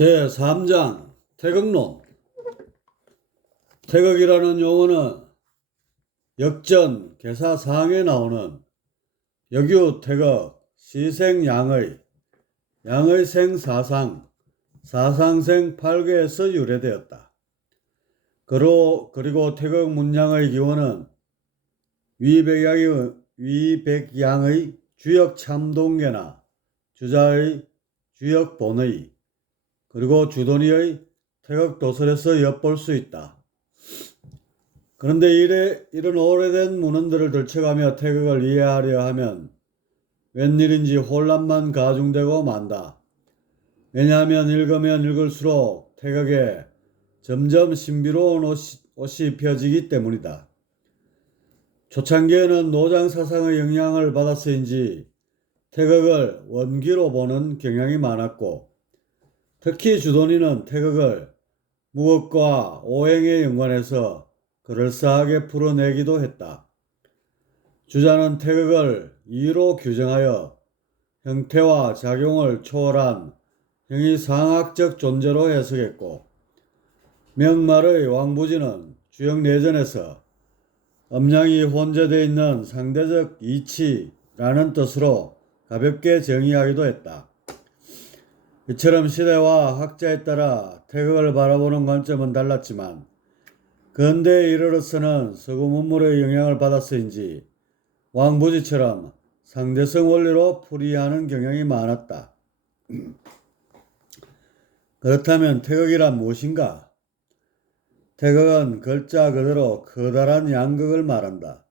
제3장 태극론. 태극이라는 용어는 역전 개사사항에 나오는 역유 태극, 시생양의, 양의생 사상, 사상생 팔괴에서 유래되었다. 그리고 태극 문양의 기원은 위백양의 주역참동계나 주자의 주역본의, 그리고 주돈이의 태극도설에서 엿볼 수 있다. 그런데 이런 오래된 문헌들을 들춰가며 태극을 이해하려 하면 웬일인지 혼란만 가중되고 만다. 왜냐하면 읽으면 읽을수록 태극에 점점 신비로운 옷이 입혀지기 때문이다. 초창기에는 노장사상의 영향을 받아서인지 태극을 원기로 보는 경향이 많았고, 특히 주돈이는 태극을 무엇과 오행에 연관해서 그럴싸하게 풀어내기도 했다. 주자는 태극을 이로 규정하여 형태와 작용을 초월한 형이상학적 존재로 해석했고, 명말의 왕부지는 주역내전에서 음양이 혼재되어 있는 상대적 이치라는 뜻으로 가볍게 정의하기도 했다. 이처럼 시대와 학자에 따라 태극을 바라보는 관점은 달랐지만 근대에 이르러서는 서구 문물의 영향을 받아서인지 왕부지처럼 상대성 원리로 풀이하는 경향이 많았다. 그렇다면 태극이란 무엇인가? 태극은 글자 그대로 커다란 양극을 말한다.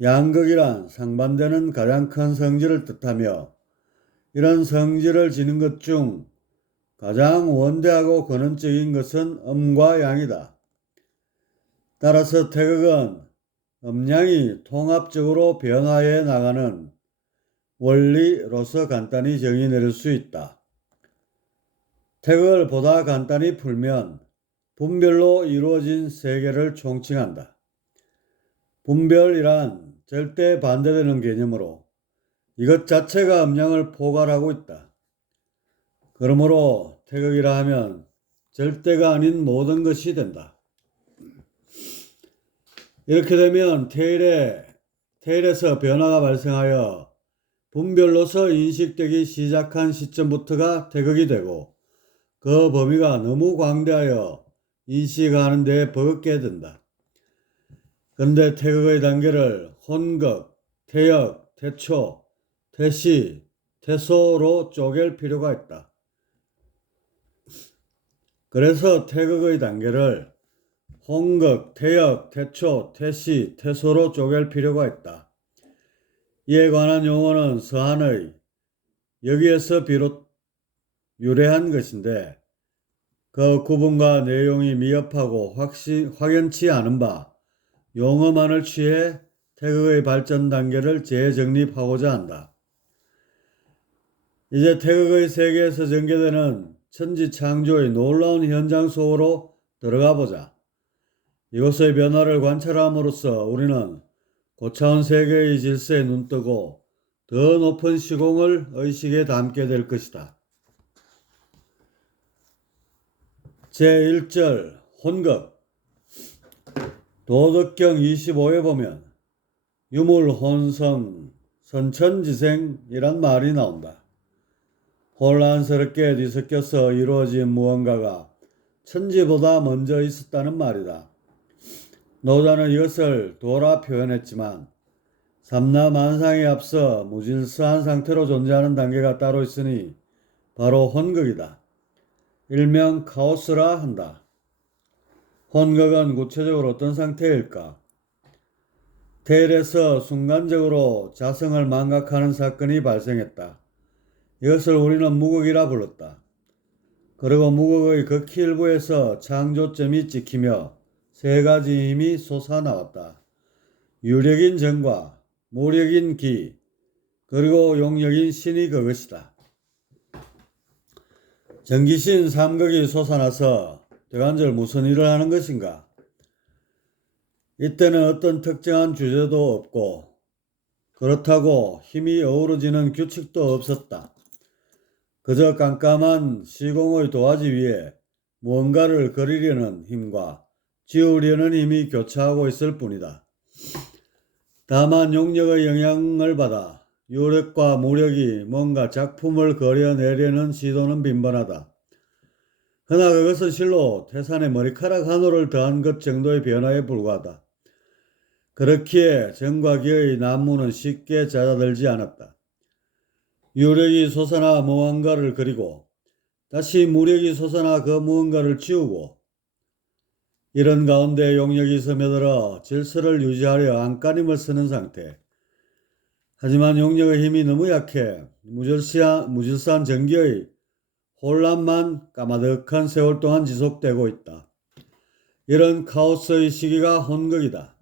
양극이란 상반되는 가장 큰 성질을 뜻하며, 이런 성질을 지닌 것 중 가장 원대하고 근원적인 것은 음과 양이다. 따라서 태극은 음양이 통합적으로 변화해 나가는 원리로서 간단히 정의 내릴 수 있다. 태극을 보다 간단히 풀면 분별로 이루어진 세계를 총칭한다. 분별이란 절대 반대되는 개념으로 이것 자체가 음양을 포괄하고 있다. 그러므로 태극이라 하면 절대가 아닌 모든 것이 된다. 이렇게 되면 태일에서 변화가 발생하여 분별로서 인식되기 시작한 시점부터가 태극이 되고, 그 범위가 너무 광대하여 인식하는 데 버겁게 된다. 그런데 태극의 단계를 혼극, 태역, 태초, 태시, 태소로 쪼갤 필요가 있다. 그래서 태극의 단계를 혼극, 태역, 태초, 태시, 태소로 쪼갤 필요가 있다. 이에 관한 용어는 서한의 여기에서 비롯 유래한 것인데, 그 구분과 내용이 미흡하고 확연치 않은 바 용어만을 취해 태극의 발전 단계를 재정립하고자 한다. 이제 태극의 세계에서 전개되는 천지창조의 놀라운 현장 속으로 들어가 보자. 이곳의 변화를 관찰함으로써 우리는 고차원 세계의 질서에 눈뜨고 더 높은 시공을 의식에 담게 될 것이다. 제1절 혼극. 도덕경 25에 보면 유물혼성 선천지생이란 말이 나온다. 혼란스럽게 뒤섞여서 이루어진 무언가가 천지보다 먼저 있었다는 말이다. 노자는 이것을 도라 표현했지만 삼라만상에 앞서 무질서한 상태로 존재하는 단계가 따로 있으니 바로 혼극이다. 일명 카오스라 한다. 혼극은 구체적으로 어떤 상태일까? 태일에서 순간적으로 자성을 망각하는 사건이 발생했다. 이것을 우리는 무극이라 불렀다. 그리고 무극의 극히 일부에서 창조점이 찍히며 세 가지 힘이 솟아나왔다. 유력인 정과, 무력인 기, 그리고 용력인 신이 그것이다. 정기신 삼극이 솟아나서 대관절 무슨 일을 하는 것인가? 이때는 어떤 특정한 주제도 없고, 그렇다고 힘이 어우러지는 규칙도 없었다. 그저 깜깜한 시공의 도화지 위에 무언가를 그리려는 힘과 지우려는 힘이 교차하고 있을 뿐이다. 다만 용력의 영향을 받아 유력과 무력이 뭔가 작품을 그려내려는 시도는 빈번하다. 그러나 그것은 실로 태산에 머리카락 한 올을 더한 것 정도의 변화에 불과하다. 그렇기에 정과 기의 난무는 쉽게 잦아들지 않았다. 유력이 솟아나 무언가를 그리고 다시 무력이 솟아나 그 무언가를 지우고 이런 가운데 용력이 스며들어 질서를 유지하려 안간힘을 쓰는 상태. 하지만 용력의 힘이 너무 약해 무질서한 전기의 혼란만 까마득한 세월 동안 지속되고 있다. 이런 카오스의 시기가 혼극이다.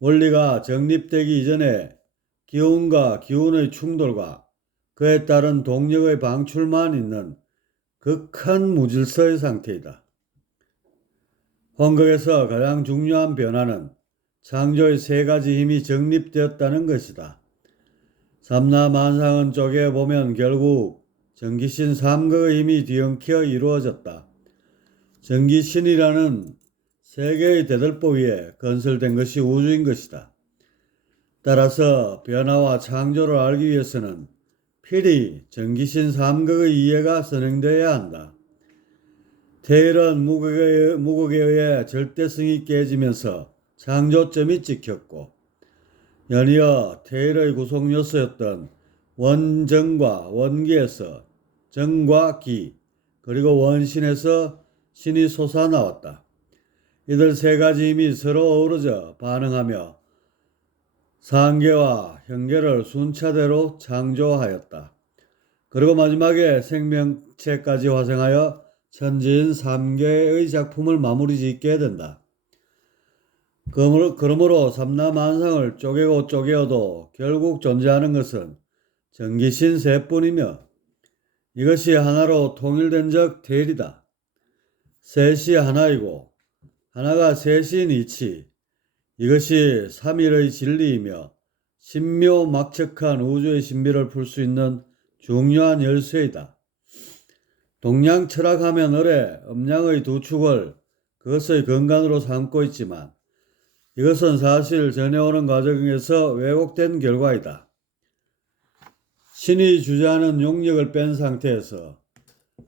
원리가 정립되기 이전에 기운과 기운의 충돌과 그에 따른 동력의 방출만 있는 극한 무질서의 상태이다. 혼극에서 가장 중요한 변화는 창조의 세 가지 힘이 정립되었다는 것이다. 삼라만상은 쪼개보면 결국 전기신 삼극의 힘이 뒤엉켜 이루어졌다. 전기신이라는 세계의 대들보 위에 건설된 것이 우주인 것이다. 따라서 변화와 창조를 알기 위해서는 필히 전기신 삼극의 이해가 선행되어야 한다. 태일은 무극에 의해 절대성이 깨지면서 창조점이 찍혔고 연이어 태일의 구성 요소였던 원정과 원기에서 정과 기 그리고 원신에서 신이 솟아나왔다. 이들 세 가지 힘이 서로 어우러져 반응하며 상계와 현계를 순차대로 창조하였다. 그리고 마지막에 생명체까지 화생하여 천지인 3개의 작품을 마무리 짓게 된다. 그러므로 삼라만상을 쪼개고 쪼개어도 결국 존재하는 것은 전기신 세뿐이며 이것이 하나로 통일된 적 태일이다. 셋이 하나이고 하나가 셋인 이치, 이것이 삼일의 진리이며 신묘막측한 우주의 신비를 풀 수 있는 중요한 열쇠이다. 동양 철학하면 을의 음양의 두 축을 그것의 근간으로 삼고 있지만 이것은 사실 전해오는 과정에서 왜곡된 결과이다. 신이 주재하는 용력을 뺀 상태에서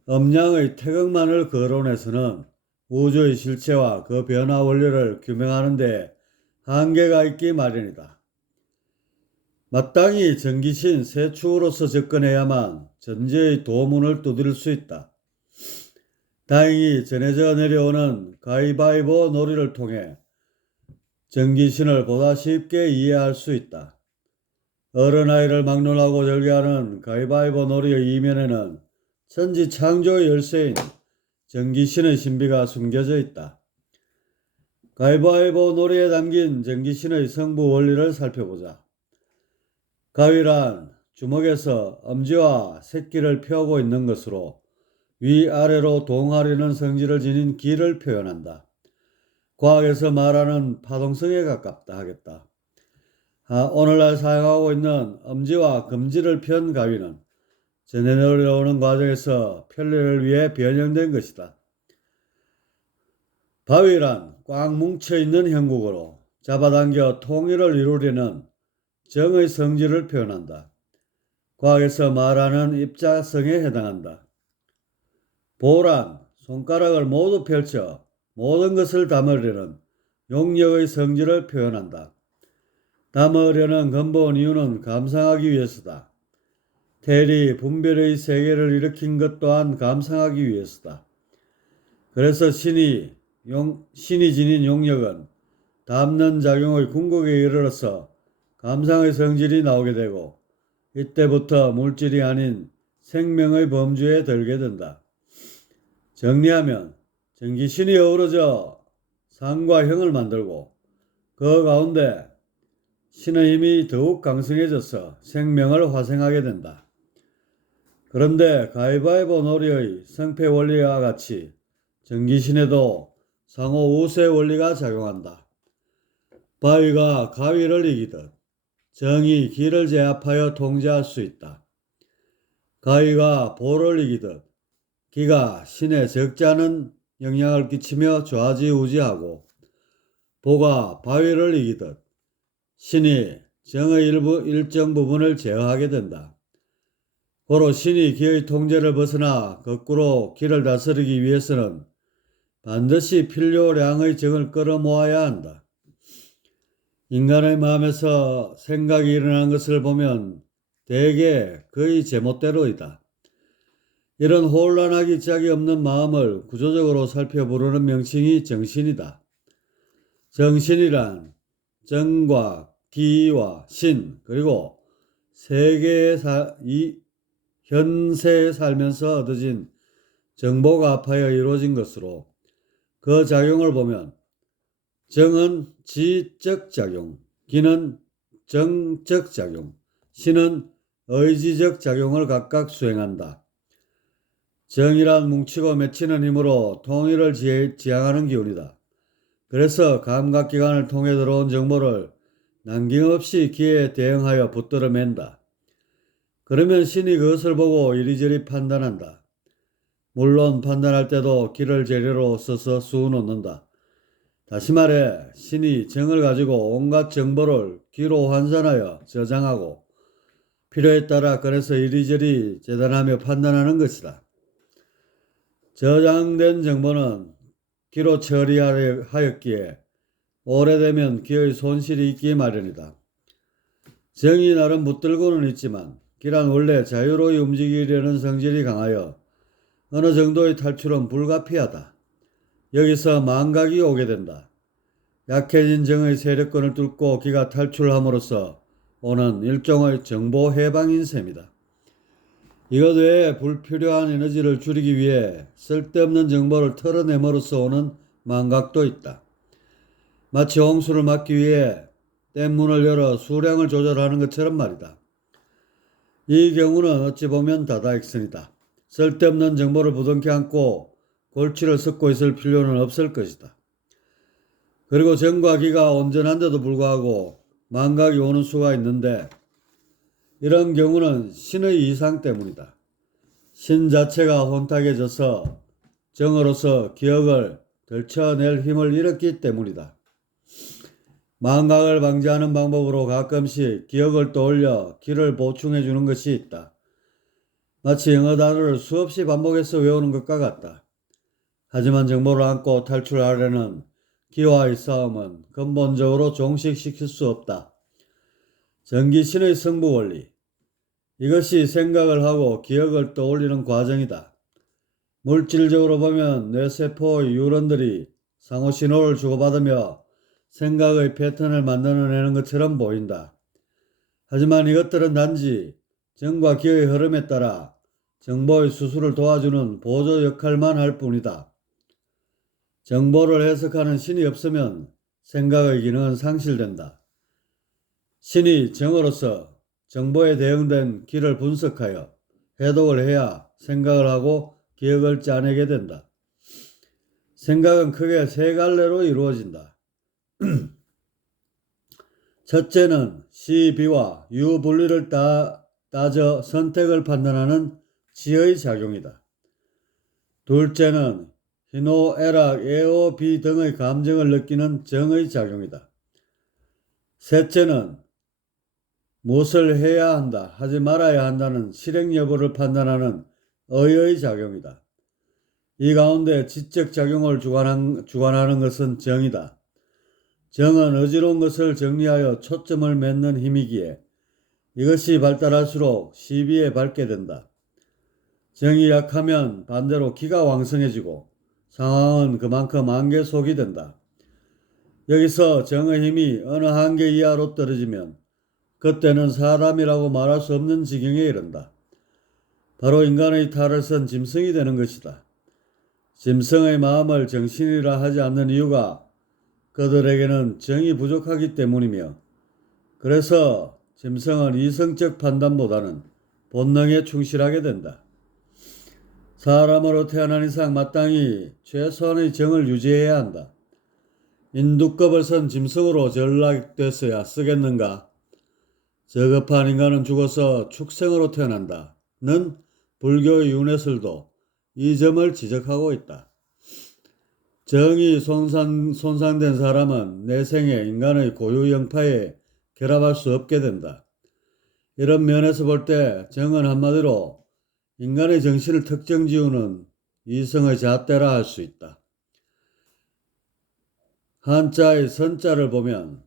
음양의 태극만을 거론해서는 우주의 실체와 그 변화 원리를 규명하는 데 한계가 있기 마련이다. 마땅히 전기신 세 축으로서 접근해야만 전제의 도문을 두드릴 수 있다. 다행히 전해져 내려오는 가위바위보 놀이를 통해 전기신을 보다 쉽게 이해할 수 있다. 어른아이를 막론하고 절개하는 가위바위보 놀이의 이면에는 천지 창조의 열쇠인 전기신의 신비가 숨겨져 있다. 가위바위보 놀이에 담긴 전기신의 성부 원리를 살펴보자. 가위란 주먹에서 엄지와 새끼를 펴고 있는 것으로 위아래로 동하려는 성질을 지닌 기를 표현한다. 과학에서 말하는 파동성에 가깝다 하겠다. 오늘날 사용하고 있는 엄지와 검지를 편 가위는 전해 내려오는 과정에서 편리를 위해 변형된 것이다. 바위란 꽉 뭉쳐있는 형국으로 잡아당겨 통일을 이루려는 정의 성질을 표현한다. 과학에서 말하는 입자성에 해당한다. 보란 손가락을 모두 펼쳐 모든 것을 담으려는 용력의 성질을 표현한다. 담으려는 근본 이유는 감상하기 위해서다. 태일이 분별의 세계를 일으킨 것 또한 감상하기 위해서다. 그래서 신이 지닌 용력은 담는 작용의 궁극에 이르러서 감상의 성질이 나오게 되고 이때부터 물질이 아닌 생명의 범주에 들게 된다. 정리하면 전기신이 어우러져 상과 형을 만들고 그 가운데 신의 힘이 더욱 강성해져서 생명을 화생하게 된다. 그런데 가위바위보 놀이의 성패 원리와 같이 전기신에도 상호 우세 원리가 작용한다. 바위가 가위를 이기듯 정이 기를 제압하여 통제할 수 있다. 가위가 보를 이기듯 기가 신에 적지 않은 영향을 끼치며 좌지우지하고 보가 바위를 이기듯 신이 정의 일정 부분을 제어하게 된다. 고로 신이 기의 통제를 벗어나 거꾸로 기를 다스리기 위해서는 반드시 필요량의 정을 끌어모아야 한다. 인간의 마음에서 생각이 일어난 것을 보면 대개 그의 제멋대로이다. 이런 혼란하기 짝이 없는 마음을 구조적으로 살펴 부르는 명칭이 정신이다. 정신이란 정과 기와 신 그리고 현세에 살면서 얻어진 정보가 합하여 이루어진 것으로 그 작용을 보면 정은 지적 작용, 기는 정적 작용, 신은 의지적 작용을 각각 수행한다. 정이란 뭉치고 맺히는 힘으로 통일을 지향하는 기운이다. 그래서 감각기관을 통해 들어온 정보를 남김없이 기에 대응하여 붙들어 맨다. 그러면 신이 그것을 보고 이리저리 판단한다. 물론 판단할 때도 기를 재료로 써서 수놓는다. 다시 말해 신이 정을 가지고 온갖 정보를 기로 환산하여 저장하고 필요에 따라 그래서 이리저리 재단하며 판단하는 것이다. 저장된 정보는 기로 처리하였기에 오래되면 기의 손실이 있기 마련이다. 정이 나름 붙들고는 있지만 기란 원래 자유로이 움직이려는 성질이 강하여 어느 정도의 탈출은 불가피하다. 여기서 망각이 오게 된다. 약해진 정의 세력권을 뚫고 기가 탈출함으로써 오는 일종의 정보 해방인 셈이다. 이것 외에 불필요한 에너지를 줄이기 위해 쓸데없는 정보를 털어내므로써 오는 망각도 있다. 마치 홍수를 막기 위해 댐문을 열어 수량을 조절하는 것처럼 말이다. 이 경우는 어찌 보면 다다익선이다. 쓸데없는 정보를 부둥켜 안고 골치를 썩고 있을 필요는 없을 것이다. 그리고 정과 기가 온전한데도 불구하고 망각이 오는 수가 있는데 이런 경우는 신의 이상 때문이다. 신 자체가 혼탁해져서 정으로서 기억을 들춰낼 힘을 잃었기 때문이다. 망각을 방지하는 방법으로 가끔씩 기억을 떠올려 기를 보충해 주는 것이 있다. 마치 영어 단어를 수없이 반복해서 외우는 것과 같다. 하지만 정보를 안고 탈출하려는 기와의 싸움은 근본적으로 종식시킬 수 없다. 전기신의 성부 원리. 이것이 생각을 하고 기억을 떠올리는 과정이다. 물질적으로 보면 뇌세포의 뉴런들이 상호 신호를 주고받으며 생각의 패턴을 만들어내는 것처럼 보인다. 하지만 이것들은 단지 정과 기의 흐름에 따라 정보의 수술을 도와주는 보조 역할만 할 뿐이다. 정보를 해석하는 신이 없으면 생각의 기능은 상실된다. 신이 정으로서 정보에 대응된 기를 분석하여 해독을 해야 생각을 하고 기억을 짜내게 된다. 생각은 크게 세 갈래로 이루어진다. 첫째는 시, 비와 유 분리를 따져 선택을 판단하는 지의 작용이다. 둘째는 희노, 애락, 애호, 비 등의 감정을 느끼는 정의 작용이다. 셋째는 무엇을 해야 한다, 하지 말아야 한다는 실행 여부를 판단하는 의의 작용이다. 이 가운데 지적 작용을 주관하는 것은 정이다. 정은 어지러운 것을 정리하여 초점을 맺는 힘이기에 이것이 발달할수록 시비에 밟게 된다. 정이 약하면 반대로 기가 왕성해지고 상황은 그만큼 안개 속이 된다. 여기서 정의 힘이 어느 한계 이하로 떨어지면 그때는 사람이라고 말할 수 없는 지경에 이른다. 바로 인간의 탈을 쓴 짐승이 되는 것이다. 짐승의 마음을 정신이라 하지 않는 이유가 그들에게는 정이 부족하기 때문이며 그래서 짐승은 이성적 판단보다는 본능에 충실하게 된다. 사람으로 태어난 이상 마땅히 최소한의 정을 유지해야 한다. 인두껍을 선 짐승으로 전락됐어야 쓰겠는가? 저급한 인간은 죽어서 축생으로 태어난다. 는 불교의 윤회설도 이 점을 지적하고 있다. 정이 손상된 사람은 내생에 인간의 고유 영파에 결합할 수 없게 된다. 이런 면에서 볼 때 정은 한마디로 인간의 정신을 특정 지우는 이성의 잣대라 할 수 있다. 한자의 선자를 보면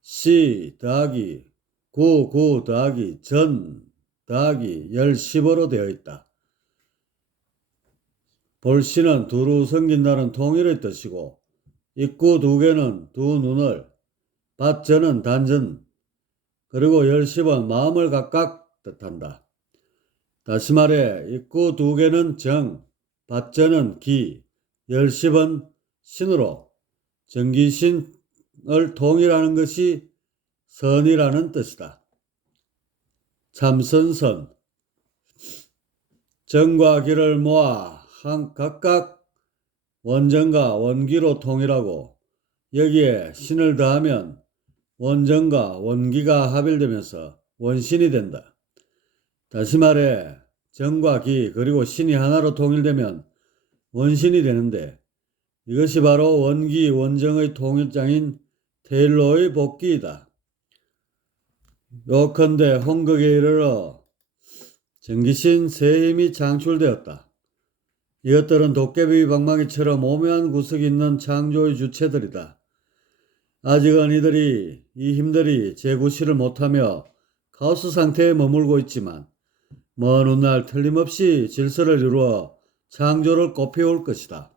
시 더하기 구 더하기 전 더하기 열십으로 되어 있다. 볼시는 두루 섬긴다는 통일의 뜻이고 입구 두 개는 두 눈을, 밭전은 단전, 그리고 열십은 마음을 각각 뜻한다. 다시 말해 입구 두 개는 정, 밭전은 기, 열십은 신으로 정기신을 통일하는 것이 선이라는 뜻이다. 참선선, 정과 기를 모아 각각 원정과 원기로 통일하고 여기에 신을 더하면 원정과 원기가 합일되면서 원신이 된다. 다시 말해 정과 기 그리고 신이 하나로 통일되면 원신이 되는데 이것이 바로 원기 원정의 통일장인 테일러의 복기이다. 요컨대 홍극에 이르러 정기신 세 힘이 창출되었다. 이것들은 도깨비 방망이처럼 오묘한 구석이 있는 창조의 주체들이다. 아직은 이 힘들이 재구실을 못하며 카오스 상태에 머물고 있지만 먼 훗날 틀림없이 질서를 이루어 창조를 꽃피울 것이다.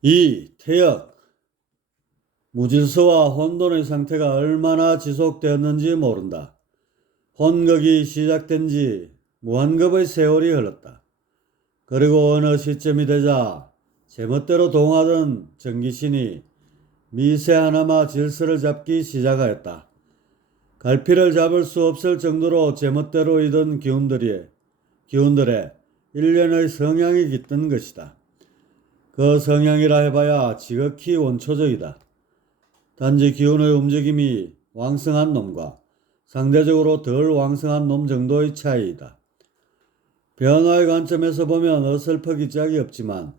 이 태역, 무질서와 혼돈의 상태가 얼마나 지속되었는지 모른다. 혼극이 시작된 지 무한급의 세월이 흘렀다. 그리고 어느 시점이 되자 제멋대로 동하던 정기신이 미세 하나마 질서를 잡기 시작하였다. 갈피를 잡을 수 없을 정도로 제멋대로 이던 기운들의 일련의 성향이 깃든 것이다. 그 성향이라 해봐야 지극히 원초적이다. 단지 기운의 움직임이 왕성한 놈과 상대적으로 덜 왕성한 놈 정도의 차이이다. 변화의 관점에서 보면 어설프기 짝이 없지만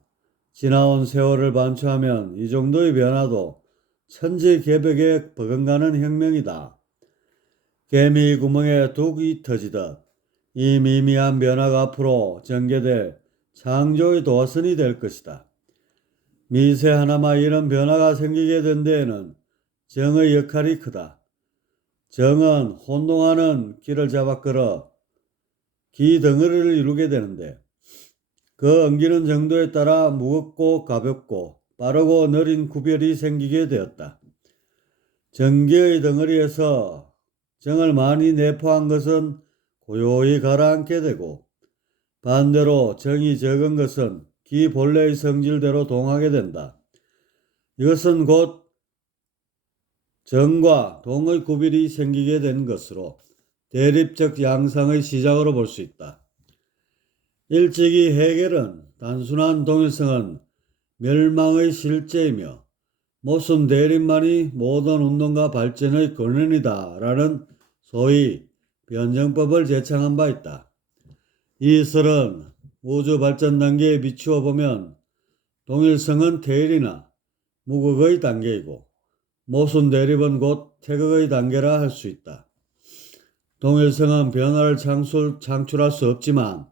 지나온 세월을 반추하면 이 정도의 변화도 천지개벽에 버금가는 혁명이다. 개미 구멍에 둑이 터지듯 이 미미한 변화가 앞으로 전개될 창조의 도화선이 될 것이다. 미세 하나마 이런 변화가 생기게 된 데에는 정의 역할이 크다. 정은 혼동하는 기를 잡아 끌어 기 덩어리를 이루게 되는데 그 엉기는 정도에 따라 무겁고 가볍고 빠르고 느린 구별이 생기게 되었다. 정기의 덩어리에서 정을 많이 내포한 것은 고요히 가라앉게 되고 반대로 정이 적은 것은 기 본래의 성질대로 동하게 된다. 이것은 곧 정과 동의 구별이 생기게 된 것으로 대립적 양상의 시작으로 볼 수 있다. 일찍이 해겔은 단순한 동일성은 멸망의 실제이며 모순 대립만이 모든 운동과 발전의 근원이다 라는 소위 변정법을 제창한 바 있다. 이 설은 우주 발전 단계에 비추어 보면 동일성은 태일이나 무극의 단계이고 모순 대립은 곧 태극의 단계라 할 수 있다. 동일성은 변화를 창출할 수 없지만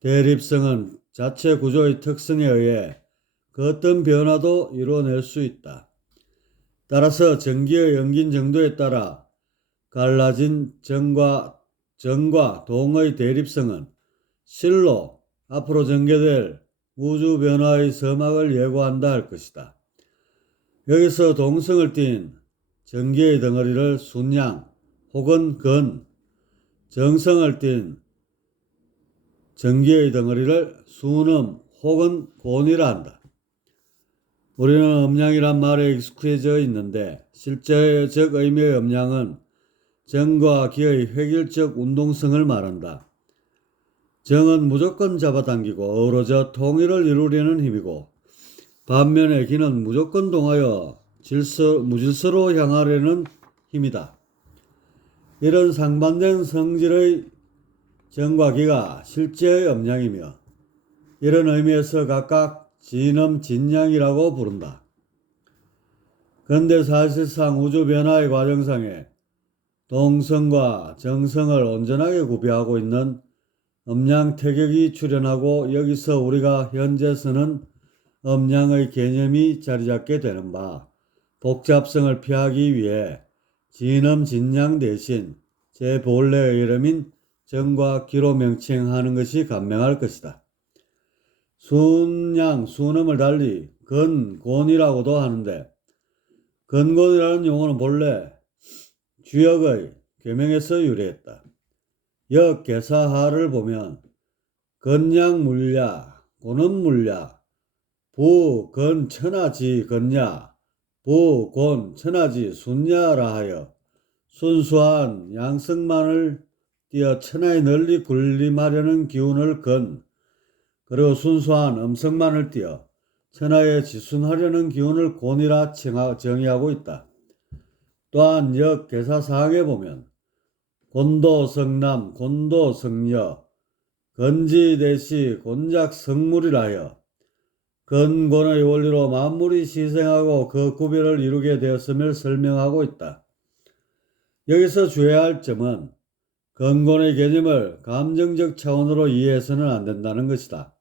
대립성은 자체 구조의 특성에 의해 그 어떤 변화도 이루어낼 수 있다. 따라서 정기의 엉긴 정도에 따라 갈라진 정과 동의 대립성은 실로 앞으로 전개될 우주 변화의 서막을 예고한다 할 것이다. 여기서 동성을 띤 정기의 덩어리를 순양 혹은 근, 정성을 띤 정기의 덩어리를 순음 혹은 곤이라 한다. 우리는 음양이란 말에 익숙해져 있는데 실제적 의미의 음양은 정과 기의 획일적 운동성을 말한다. 정은 무조건 잡아당기고 어우러져 통일을 이루려는 힘이고 반면에 기는 무조건 동하여 무질서로 향하려는 힘이다. 이런 상반된 성질의 정과 기가 실제의 음양이며 이런 의미에서 각각 진음, 진양이라고 부른다. 그런데 사실상 우주 변화의 과정상에 동성과 정성을 온전하게 구비하고 있는 음양 태격이 출현하고 여기서 우리가 현재 쓰는 음양의 개념이 자리잡게 되는 바 복잡성을 피하기 위해 진음, 진양 대신 제 본래의 이름인 정과 기로 명칭하는 것이 간명할 것이다. 순양, 순음을 달리 근곤이라고도 하는데 근곤이라는 용어는 본래 주역의 계명에서 유래했다. 역개사하를 보면 건양물야, 곤음물야, 부건천하지 건야, 부곤천하지 순야라 하여 순수한 양성만을 띄어 천하에 널리 군림하려는 기운을 건, 그리고 순수한 음성만을 띄어 천하에 지순하려는 기운을 곤이라 정의하고 있다. 또한 역개사사항에 보면 곤도성남, 곤도성여, 건지대시, 곤작성물이라 하여 건곤의 원리로 만물이 시생하고 그 구별을 이루게 되었음을 설명하고 있다. 여기서 주의해야 할 점은 건곤의 개념을 감정적 차원으로 이해해서는 안 된다는 것이다.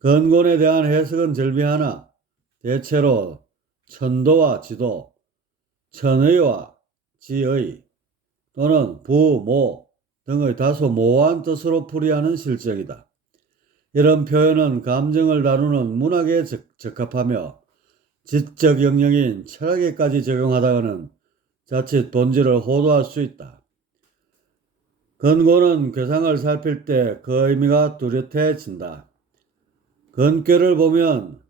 건곤에 대한 해석은 절비하나 대체로 천도와 지도, 천의와 지의 또는 부, 모 등의 다소 모호한 뜻으로 풀이하는 실정이다. 이런 표현은 감정을 다루는 문학에 적합하며 지적 영역인 철학에까지 적용하다가는 자칫 본질을 호도할 수 있다. 건곤은 괴상을 살필 때 그 의미가 뚜렷해진다. 건괴를 보면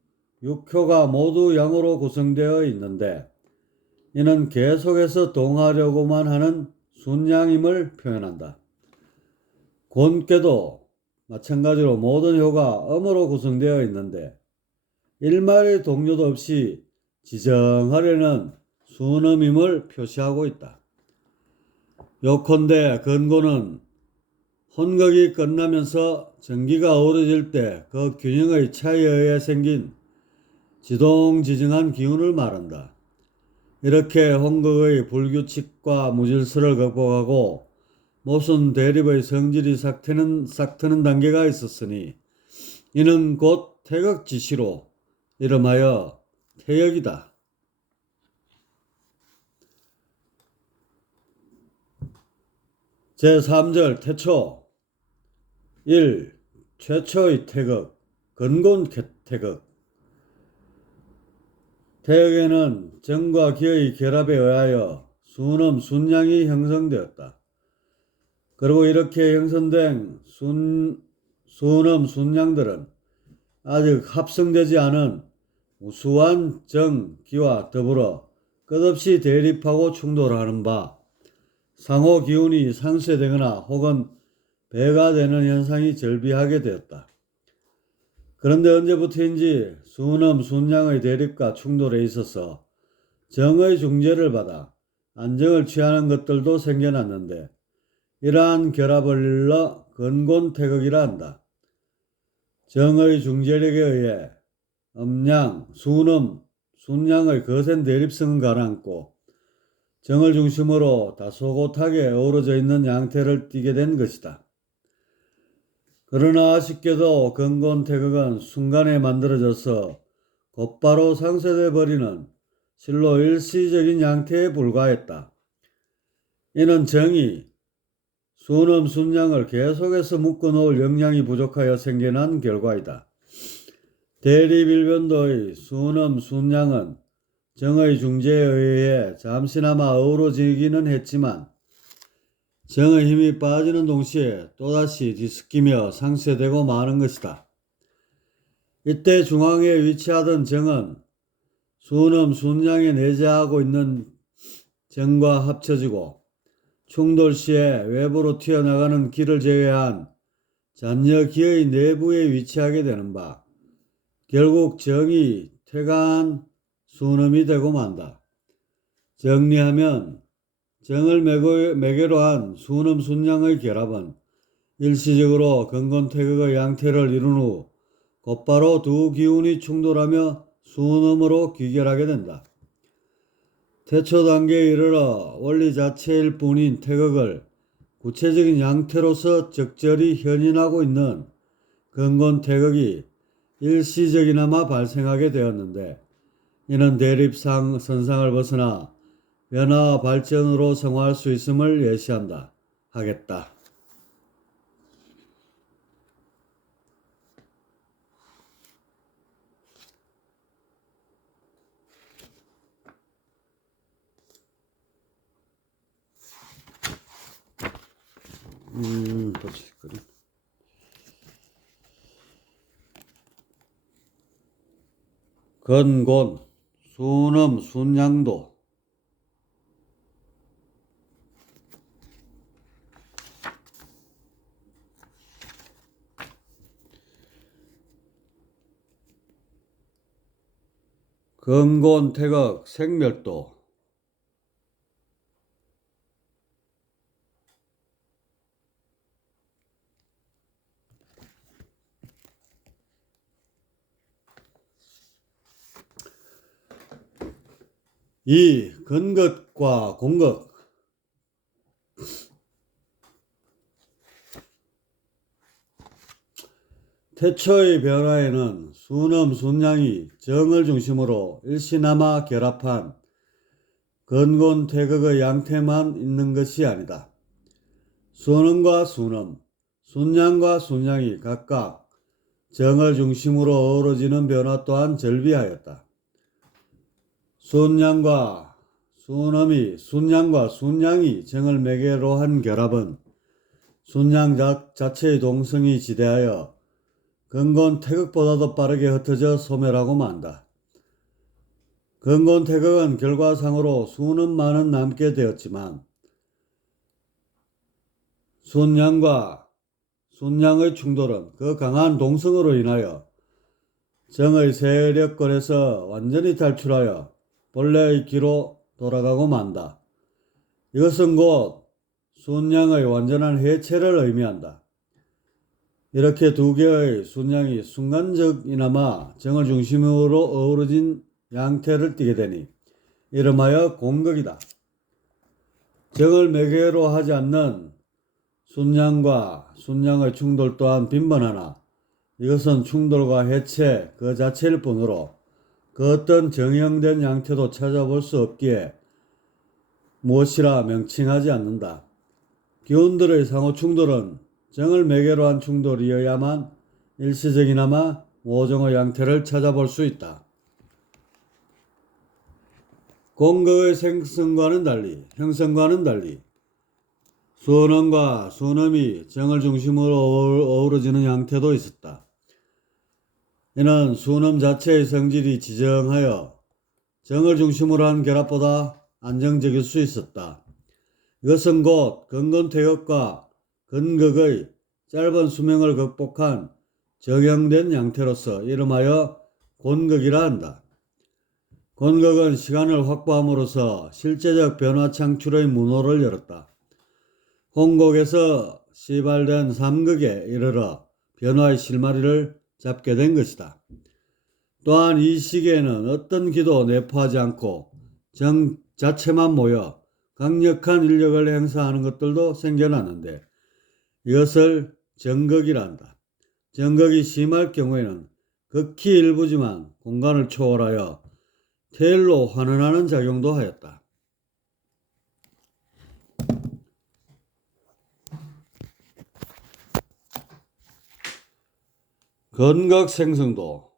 6효가 모두 양으로 구성되어 있는데 이는 계속해서 동하려고만 하는 순양임을 표현한다. 곤괴도 마찬가지로 모든 효가 음으로 구성되어 있는데 일말의 동요도 없이 지정하려는 순음임을 표시하고 있다. 요컨대 건곤은 혼극이 끝나면서 정기가 어우러질 때 그 균형의 차이에 의해 생긴 지동지정한 기운을 말한다. 이렇게 혼극의 불규칙과 무질서를 극복하고 모순 대립의 성질이 싹트는 단계가 있었으니 이는 곧 태극지시로 이름하여 태역이다. 제3절 태초 1. 최초의 태극, 근곤 태극. 태역에는 정과 기의 결합에 의하여 순음, 순양이 형성되었다. 그리고 이렇게 형성된 순음, 순양들은 아직 합성되지 않은 우수한 정, 기와 더불어 끝없이 대립하고 충돌하는 바 상호 기운이 상쇄되거나 혹은 배가 되는 현상이 절비하게 되었다. 그런데 언제부터인지 순음, 순양의 대립과 충돌에 있어서 정의 중재를 받아 안정을 취하는 것들도 생겨났는데 이러한 결합을 일러 근곤태극이라 한다. 정의 중재력에 의해 음양, 순음, 순양의 거센 대립성은 가라앉고 정을 중심으로 다소곳하게 어우러져 있는 양태를 띠게 된 것이다. 그러나 아쉽게도 근곤태극은 순간에 만들어져서 곧바로 상쇄돼 버리는 실로 일시적인 양태에 불과했다. 이는 정이 순음, 순양을 계속해서 묶어놓을 역량이 부족하여 생겨난 결과이다. 대립일변도의 순음, 순양은 정의 중재에 의해 잠시나마 어우러지기는 했지만 정의 힘이 빠지는 동시에 또다시 뒤섞이며 상쇄되고 마는 것이다. 이때 중앙에 위치하던 정은 순음, 순양에 내재하고 있는 정과 합쳐지고 충돌 시에 외부로 튀어나가는 기를 제외한 잔여 기의 내부에 위치하게 되는 바 결국 정이 퇴간 순음이 되고 만다. 정리하면 정을 매개로 한 순음 순양의 결합은 일시적으로 근곤태극의 양태를 이룬 후 곧바로 두 기운이 충돌하며 순음으로 귀결하게 된다. 태초 단계에 이르러 원리 자체일 뿐인 태극을 구체적인 양태로서 적절히 현인하고 있는 근곤태극이 일시적이나마 발생하게 되었는데, 이는 대립선상을 벗어나 변화와 발전으로 성화할 수 있음을 예시한다 하겠다. 근곤, 순음, 순양도. 근곤, 태극, 생멸도. 이 근극과 공극. 태초의 변화에는 순음, 순양이 정을 중심으로 일시나마 결합한 근곤, 태극의 양태만 있는 것이 아니다. 순음과 순음, 순양과 순양이 각각 정을 중심으로 어우러지는 변화 또한 절비하였다. 순양과 순양이 정을 매개로 한 결합은 순양 자체의 동성이 지대하여 근곤 태극보다도 빠르게 흩어져 소멸하고 만다. 근곤 태극은 결과상으로 순음만은 남게 되었지만 순양과 순양의 충돌은 그 강한 동성으로 인하여 정의 세력권에서 완전히 탈출하여 본래의 기로 돌아가고 만다. 이것은 곧 순양의 완전한 해체를 의미한다. 이렇게 두 개의 순양이 순간적이나마 정을 중심으로 어우러진 양태를 띠게 되니 이름하여 공극이다. 정을 매개로 하지 않는 순양과 순양의 충돌 또한 빈번하나 이것은 충돌과 해체 그 자체일 뿐으로 그 어떤 정형된 양태도 찾아볼 수 없기에 무엇이라 명칭하지 않는다. 기운들의 상호 충돌은 정을 매개로 한 충돌이어야만 일시적이나마 모종의 양태를 찾아볼 수 있다. 공극의 형성과는 달리 순음과 순음이 정을 중심으로 어우러지는 양태도 있었다. 이는 순음 자체의 성질이 지정하여 정을 중심으로 한 결합보다 안정적일 수 있었다. 이것은 곧 근곤태극과 근극의 짧은 수명을 극복한 정형된 양태로서 이름하여 곤극이라 한다. 곤극은 시간을 확보함으로써 실제적 변화 창출의 문호를 열었다. 홍곡에서 시발된 삼극에 이르러 변화의 실마리를 잡게 된 것이다. 또한 이 시기에는 어떤 기도 내포하지 않고 정 자체만 모여 강력한 인력을 행사하는 것들도 생겨났는데 이것을 정극이라 한다. 정극이 심할 경우에는 극히 일부지만 공간을 초월하여 태일로 환원하는 작용도 하였다. 근극 생성도.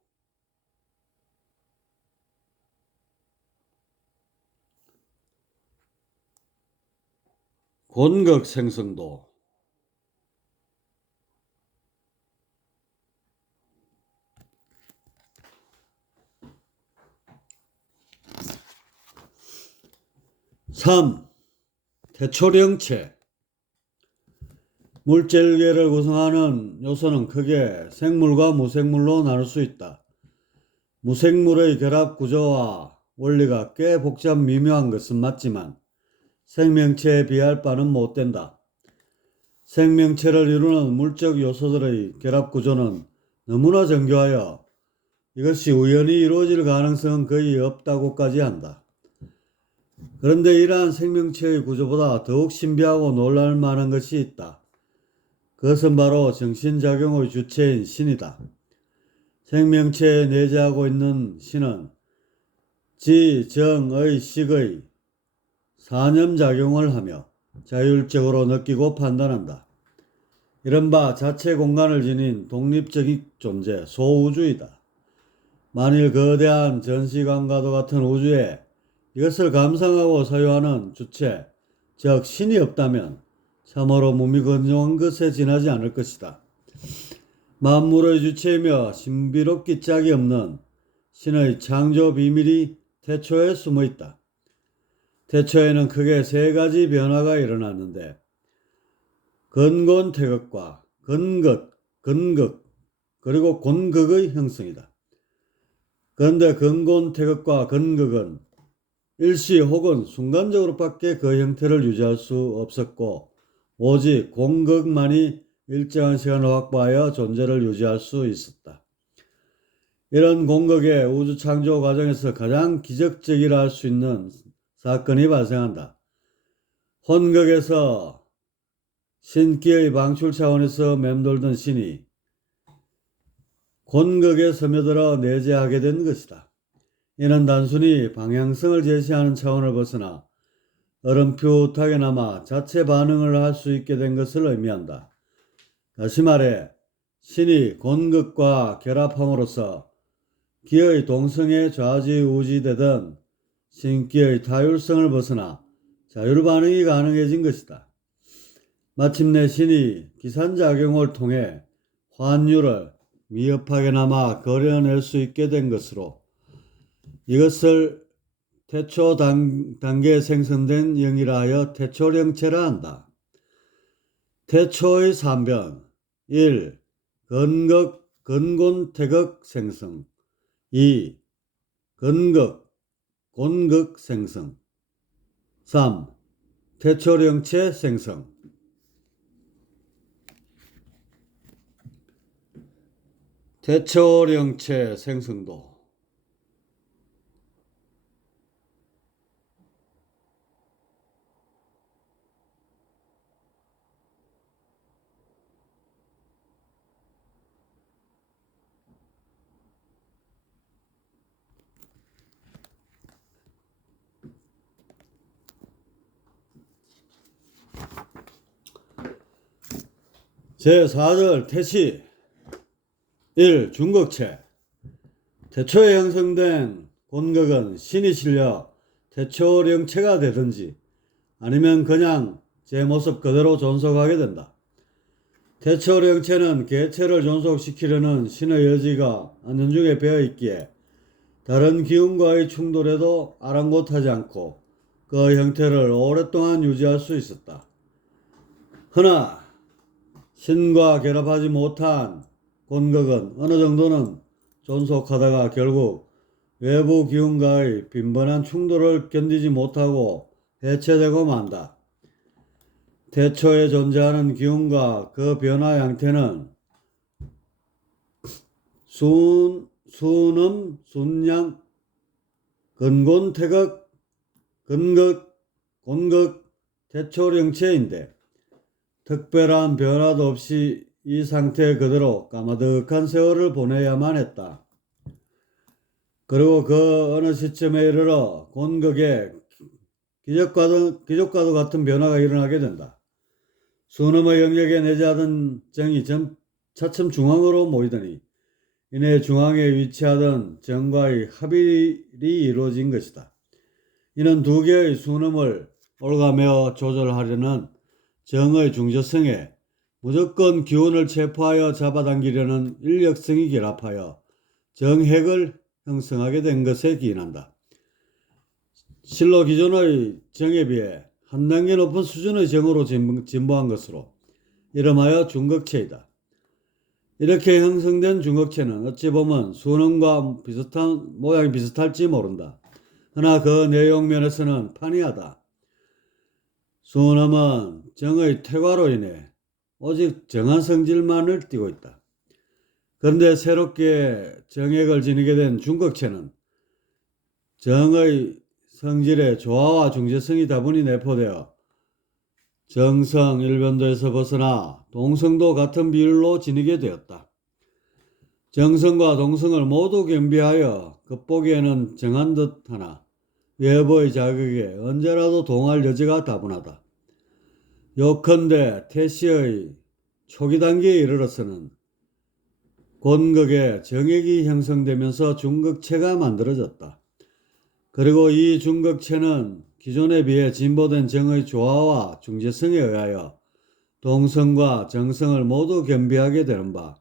곤극 생성도. (3) 태초령체. 물질계를 구성하는 요소는 크게 생물과 무생물로 나눌 수 있다. 무생물의 결합 구조와 원리가 꽤 복잡 미묘한 것은 맞지만 생명체에 비할 바는 못된다. 생명체를 이루는 물적 요소들의 결합 구조는 너무나 정교하여 이것이 우연히 이루어질 가능성은 거의 없다고까지 한다. 그런데 이러한 생명체의 구조보다 더욱 신비하고 놀랄 만한 것이 있다. 그것은 바로 정신작용의 주체인 신이다. 생명체에 내재하고 있는 신은 지, 정, 의, 식의 사념작용을 하며 자율적으로 느끼고 판단한다. 이른바 자체 공간을 지닌 독립적인 존재, 소우주이다. 만일 거대한 전시관과도 같은 우주에 이것을 감상하고 사유하는 주체, 즉 신이 없다면 참으로 무미건조한 것에 지나지 않을 것이다. 만물의 주체이며 신비롭기 짝이 없는 신의 창조 비밀이 태초에 숨어 있다. 태초에는 크게 세 가지 변화가 일어났는데 근곤태극과 근극, 근극, 그리고 곤극의 형성이다. 그런데 근곤태극과 근극은 일시 혹은 순간적으로밖에 그 형태를 유지할 수 없었고 오직 공극만이 일정한 시간을 확보하여 존재를 유지할 수 있었다. 이런 공극의 우주 창조 과정에서 가장 기적적이라 할 수 있는 사건이 발생한다. 혼극에서 신기의 방출 차원에서 맴돌던 신이 곤극에 스며들어 내재하게 된 것이다. 이는 단순히 방향성을 제시하는 차원을 벗어나 어렴풋하게나마 자체 반응을 할 수 있게 된 것을 의미한다. 다시 말해 신이 곤극과 결합함으로써 기의 동성에 좌지우지되던 신기의 타율성을 벗어나 자율반응이 가능해진 것이다. 마침내 신이 기산작용을 통해 환율을 미흡하게나마 그려낼 수 있게 된 것으로 이것을 태초 단계에 생성된 영이라 하여 태초령체라 한다. 태초의 3변 1. 근극, 근곤태극 생성 2. 근극, 곤극 생성 3. 태초령체 생성 태초령체 생성도 제4절 태시 1. 중극체 태초에 형성된 곤극은 신이 실려 태초령체가 되든지 아니면 그냥 제 모습 그대로 존속하게 된다. 태초령체는 개체를 존속시키려는 신의 여지가 안전중에 배어있기에 다른 기운과의 충돌에도 아랑곳하지 않고 그 형태를 오랫동안 유지할 수 있었다. 허나 신과 결합하지 못한 곤극은 어느 정도는 존속하다가 결국 외부 기운과의 빈번한 충돌을 견디지 못하고 해체되고 만다. 태초에 존재하는 기운과 그 변화 양태는 순음, 순양, 근곤태극, 근극, 곤극, 태초령체인데 특별한 변화도 없이 이 상태 그대로 까마득한 세월을 보내야만 했다. 그리고 그 어느 시점에 이르러 곤극에 기적과도 같은 변화가 일어나게 된다. 순음의 영역에 내재하던 정이 차츰 중앙으로 모이더니 이내 중앙에 위치하던 정과의 합일이 이루어진 것이다. 이는 두 개의 순음을 올가며 조절하려는 정의 중저성에 무조건 기운을 체포하여 잡아당기려는 인력성이 결합하여 정핵을 형성하게 된 것에 기인한다. 실로 기존의 정에 비해 한 단계 높은 수준의 정으로 진보한 것으로 이름하여 중극체이다. 이렇게 형성된 중극체는 어찌 보면 순음과 비슷한 모양이 비슷할지 모른다. 허나 그 내용 면에서는 판이하다. 수놈은 정의 퇴과로 인해 오직 정한 성질만을 띠고 있다. 그런데 새롭게 정액을 지니게 된 중극체는 정의 성질의 조화와 중재성이 다분히 내포되어 정성 일변도에서 벗어나 동성도 같은 비율로 지니게 되었다. 정성과 동성을 모두 겸비하여 겉보기에는 정한 듯하나 외부의 자극에 언제라도 동할 여지가 다분하다. 요컨대 태시의 초기 단계에 이르러서는 권극에 정액이 형성되면서 중극체가 만들어졌다. 그리고 이 중극체는 기존에 비해 진보된 정의 조화와 중재성에 의하여 동성과 정성을 모두 겸비하게 되는 바,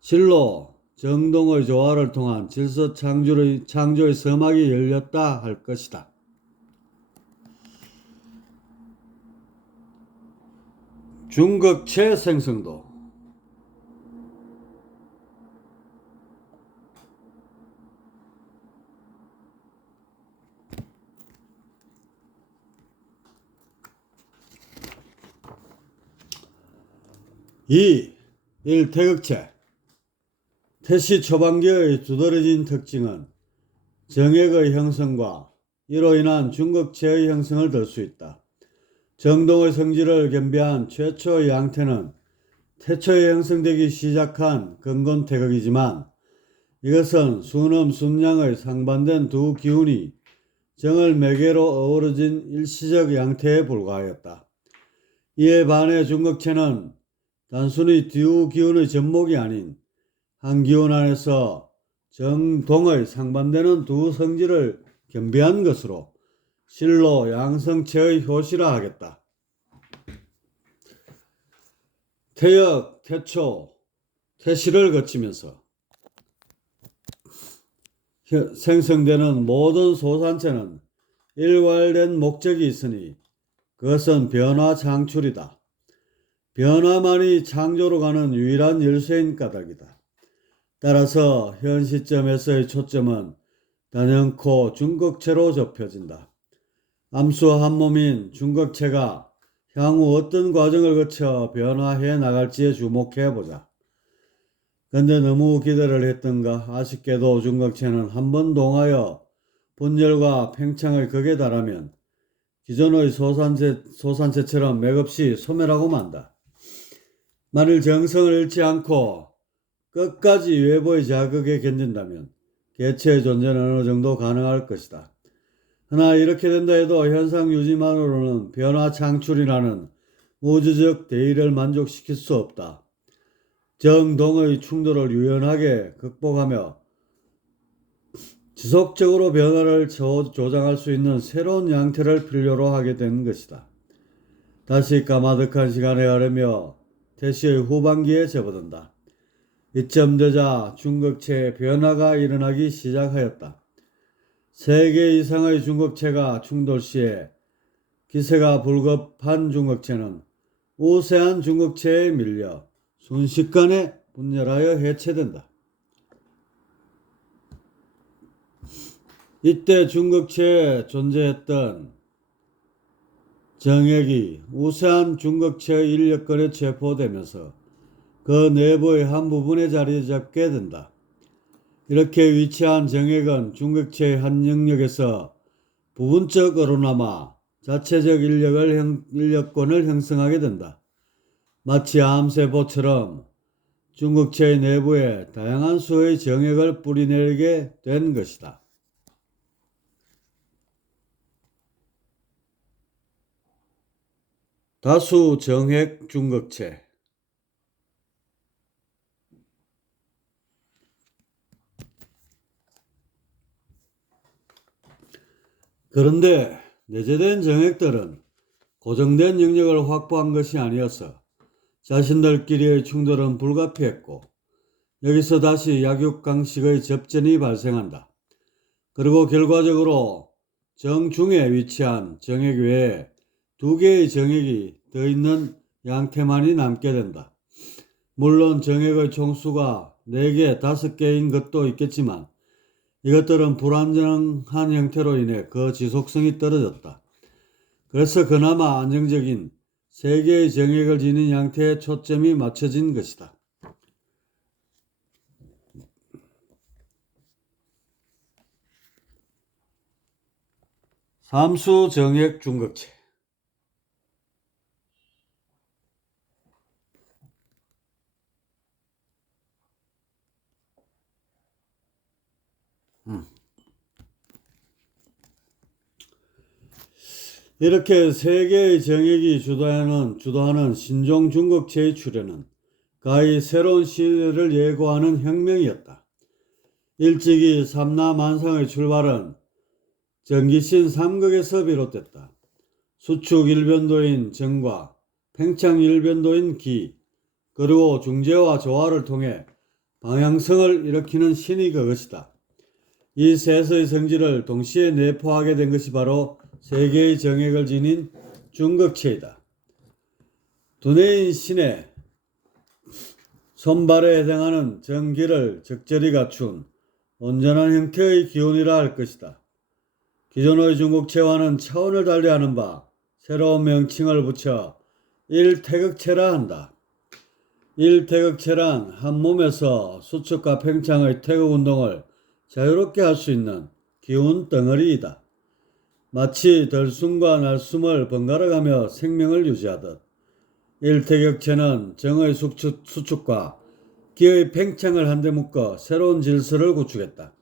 실로 정동의 조화를 통한 질서 창조의 서막이 열렸다 할 것이다. 중극체 생성도. 태극체. 태시 초반기의 두드러진 특징은 정액의 형성과 이로 인한 중극체의 형성을 들 수 있다. 정동의 성질을 겸비한 최초의 양태는 태초에 형성되기 시작한 근본 태극이지만 이것은 순음, 순양의 상반된 두 기운이 정을 매개로 어우러진 일시적 양태에 불과하였다. 이에 반해 중극체는 단순히 두 기운의 접목이 아닌 한 기운 안에서 정동의 상반되는 두 성질을 겸비한 것으로 실로 양성체의 효시라 하겠다. 태역, 태초, 태시를 거치면서 생성되는 모든 소산체는 일괄된 목적이 있으니 그것은 변화 창출이다. 변화만이 창조로 가는 유일한 열쇠인 까닭이다. 따라서 현 시점에서의 초점은 단연코 중극체로 좁혀진다. 암수 한 몸인 중극체가 향후 어떤 과정을 거쳐 변화해 나갈지에 주목해보자. 근데 너무 기대를 했던가 아쉽게도 중극체는 한번 동하여 분열과 팽창의 극에 달하면 기존의 소산체처럼 맥없이 소멸하고 만다. 만일 정성을 잃지 않고 끝까지 외부의 자극에 견딘다면 개체의 존재는 어느 정도 가능할 것이다. 허나 이렇게 된다 해도 현상 유지만으로는 변화 창출이라는 우주적 대의를 만족시킬 수 없다. 정동의 충돌을 유연하게 극복하며 지속적으로 변화를 조장할 수 있는 새로운 양태를 필요로 하게 된 것이다. 다시 까마득한 시간에 흐르며 태시의 후반기에 접어든다. 이쯤 되자 중극체의 변화가 일어나기 시작하였다. 3개 이상의 중극체가 충돌 시에 기세가 불급한 중극체는 우세한 중극체에 밀려 순식간에 분열하여 해체된다. 이때 중극체에 존재했던 정액이 우세한 중극체의 인력권에 체포되면서 그 내부의 한 부분에 자리 잡게 된다. 이렇게 위치한 정액은 중극체의 한 영역에서 부분적으로나마 자체적 인력권을 형성하게 된다. 마치 암세포처럼 중극체의 내부에 다양한 수의 정액을 뿌리내리게 된 것이다. 다수 정액 중극체. 그런데 내재된 정액들은 고정된 영역을 확보한 것이 아니어서 자신들끼리의 충돌은 불가피했고 여기서 다시 약육강식의 접전이 발생한다. 그리고 결과적으로 정중에 위치한 정액 외에 2개의 정액이 더 있는 양태만이 남게 된다. 물론 정액의 총수가 4개, 5개인 것도 있겠지만 이것들은 불안정한 형태로 인해 그 지속성이 떨어졌다. 그래서 그나마 안정적인 세 개의 정액을 지닌 양태에 초점이 맞춰진 것이다. 삼수 정액 중극체. 이렇게 세 개의 정액이 주도하는 신종 중극체의 출현은 가히 새로운 시대를 예고하는 혁명이었다. 일찍이 삼라만상의 출발은 전기신 삼극에서 비롯됐다. 수축 일변도인 정과 팽창 일변도인 기, 그리고 중재와 조화를 통해 방향성을 일으키는 신이 그것이다. 이 셋의 성질을 동시에 내포하게 된 것이 바로 세 개의 정액을 지닌 중극체이다. 두뇌인 신의 손발에 해당하는 정기를 적절히 갖춘 온전한 형태의 기운이라 할 것이다. 기존의 중극체와는 차원을 달리하는 바 새로운 명칭을 붙여 일태극체라 한다. 일태극체란 한 몸에서 수축과 팽창의 태극 운동을 자유롭게 할 수 있는 기운 덩어리이다. 마치 들숨과 날숨을 번갈아가며 생명을 유지하듯 일태격체는 정의 수축과 기의 팽창을 한데 묶어 새로운 질서를 구축했다.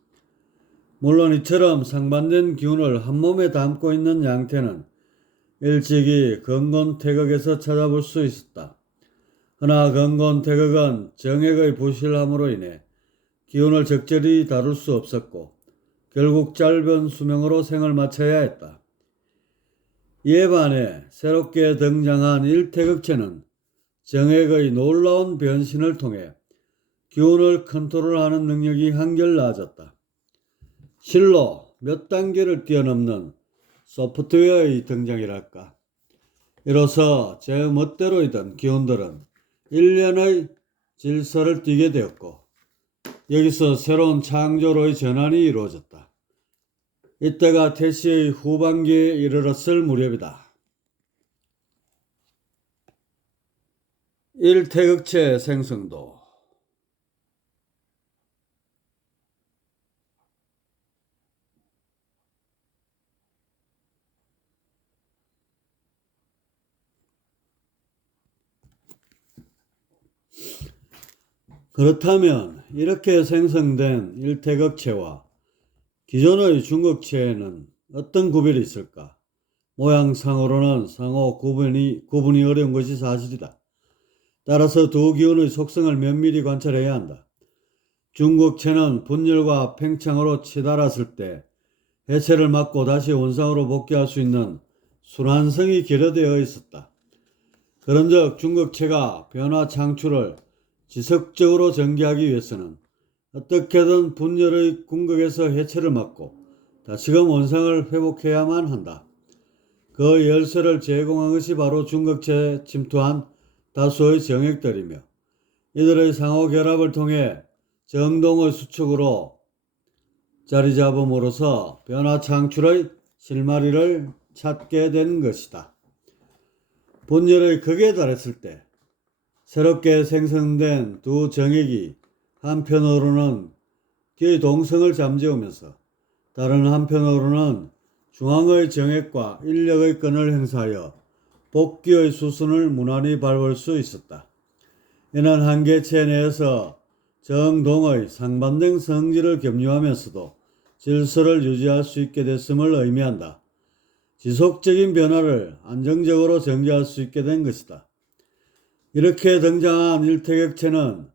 물론 이처럼 상반된 기운을 한 몸에 담고 있는 양태는 일찍이 건곤태극에서 찾아볼 수 있었다. 그러나 건곤태극은 정액의 부실함으로 인해 기운을 적절히 다룰 수 없었고 결국 짧은 수명으로 생을 마쳐야 했다. 이에 반해 새롭게 등장한 일태극체는 정액의 놀라운 변신을 통해 기운을 컨트롤하는 능력이 한결 나아졌다. 실로 몇 단계를 뛰어넘는 소프트웨어의 등장이랄까. 이로써 제 멋대로이던 기운들은 일련의 질서를 띠게 되었고 여기서 새로운 창조로의 전환이 이루어졌다. 이때가 태시의 후반기에 이르렀을 무렵이다. 일태극체 생성도. 그렇다면 이렇게 생성된 일태극체와 기존의 중극체에는 어떤 구별이 있을까? 모양상으로는 상호 구분이 어려운 것이 사실이다. 따라서 두 기운의 속성을 면밀히 관찰해야 한다. 중극체는 분열과 팽창으로 치달았을 때 해체를 막고 다시 원상으로 복귀할 수 있는 순환성이 결여되어 있었다. 그런즉 중극체가 변화 창출을 지속적으로 전개하기 위해서는 어떻게든 분열의 궁극에서 해체를 막고 다시금 원상을 회복해야만 한다. 그 열쇠를 제공한 것이 바로 중극체에 침투한 다수의 정액들이며 이들의 상호 결합을 통해 정동의 수축으로 자리 잡음으로써 변화 창출의 실마리를 찾게 된 것이다. 분열의 극에 달했을 때 새롭게 생성된 두 정액이 한편으로는 기의 동성을 잠재우면서 다른 한편으로는 중앙의 정액과 인력의 끈을 행사하여 복귀의 수순을 무난히 밟을 수 있었다. 이는 한 개체 내에서 정동의 상반된 성질을 겸유하면서도 질서를 유지할 수 있게 됐음을 의미한다. 지속적인 변화를 안정적으로 전개할 수 있게 된 것이다. 이렇게 등장한 일태격체는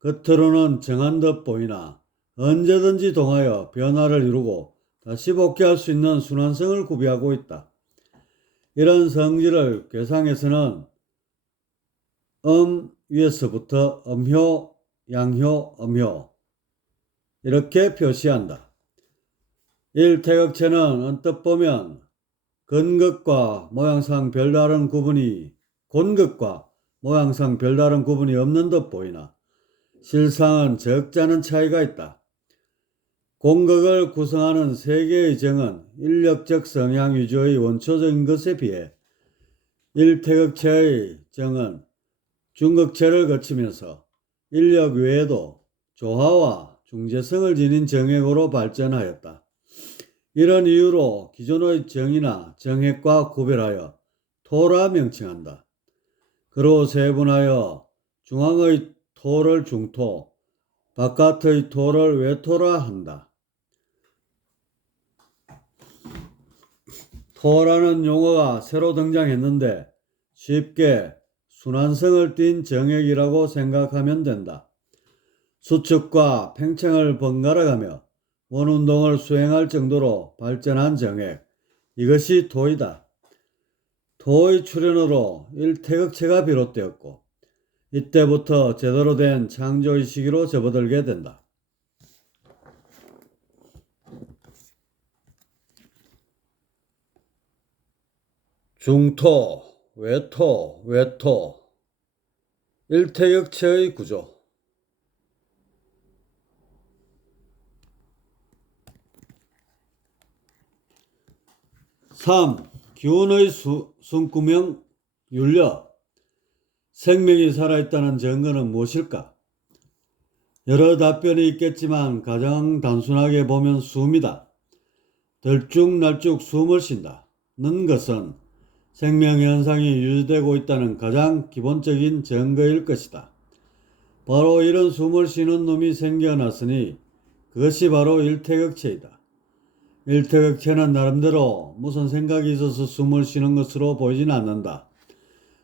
겉으로는 정한 듯 보이나 언제든지 동하여 변화를 이루고 다시 복귀할 수 있는 순환성을 구비하고 있다. 이런 성질을 괴상에서는 위에서부터 음효, 양효, 음효 이렇게 표시한다. 일태격체는 언뜻 보면 곤극과 모양상 별다른 구분이 없는 듯 보이나 실상은 적잖은 차이가 있다. 공극을 구성하는 세 개의 정은 인력적 성향 위주의 원초적인 것에 비해 일태극체의 정은 중극체를 거치면서 인력 외에도 조화와 중재성을 지닌 정액으로 발전하였다. 이런 이유로 기존의 정이나 정액과 구별하여 토라 명칭한다. 그로 세분하여 중앙의 토를 중토, 바깥의 토를 외토라 한다. 토라는 용어가 새로 등장했는데 쉽게 순환성을 띤 정액이라고 생각하면 된다. 수축과 팽창을 번갈아가며 원운동을 수행할 정도로 발전한 정액, 이것이 토이다. 토의 출현으로 일태극체가 비롯되었고 이때부터 제대로 된 창조의 시기로 접어들게 된다. 중토, 외토, 외토, 일태극체의 구조. 3. 기운의 숨구명 윤려. 생명이 살아있다는 증거는 무엇일까? 여러 답변이 있겠지만 가장 단순하게 보면 숨이다. 들쭉날쭉 숨을 쉰다는 것은 생명현상이 유지되고 있다는 가장 기본적인 증거일 것이다. 바로 이런 숨을 쉬는 놈이 생겨났으니 그것이 바로 일태극체이다. 일태극체는 나름대로 무슨 생각이 있어서 숨을 쉬는 것으로 보이진 않는다.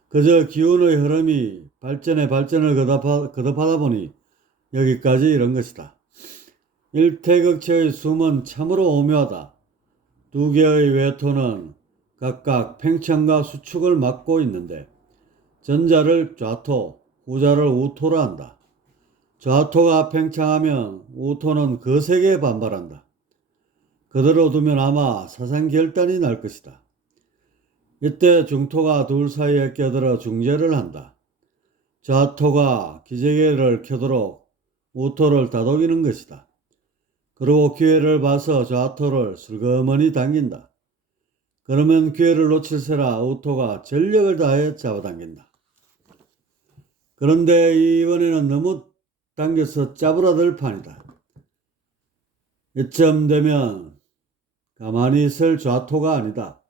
그저 기운의 흐름이 발전에 발전을 거듭하다 보니 여기까지 이런 것이다. 일태극체의 숨은 참으로 오묘하다. 두 개의 외토는 각각 팽창과 수축을 맡고 있는데 전자를 좌토, 후자를 우토라 한다. 좌토가 팽창하면 우토는 거세게 반발한다. 그대로 두면 아마 사상결단이 날 것이다. 이때 중토가 둘 사이에 껴들어 중재를 한다. 좌토가 기재개를 켜도록 우토를 다독이는 것이다. 그리고 기회를 봐서 좌토를 슬그머니 당긴다. 그러면 기회를 놓칠세라 우토가 전력을 다해 잡아당긴다. 그런데 이번에는 너무 당겨서 짜부라들 판이다. 이쯤 되면 가만히 있을 좌토가 아니다.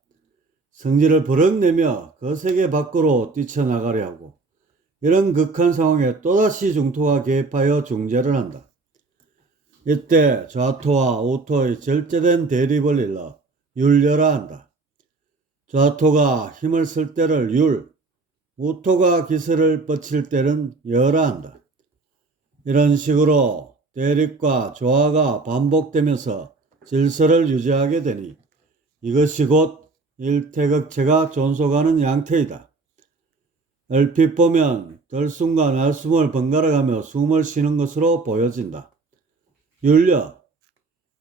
성질을 버럭 내며 거세게 밖으로 뛰쳐나가려 하고 이런 극한 상황에 또다시 중토가 개입하여 중재를 한다. 이때 좌토와 우토의 절제된 대립을 일러 율려라 한다. 좌토가 힘을 쓸 때를 율, 우토가 기세를 뻗칠 때는 여라 한다. 이런 식으로 대립과 조화가 반복되면서 질서를 유지하게 되니 이것이 곧 일태극체가 존속하는 양태이다. 얼핏 보면 들숨과 날숨을 번갈아가며 숨을 쉬는 것으로 보여진다. 율려.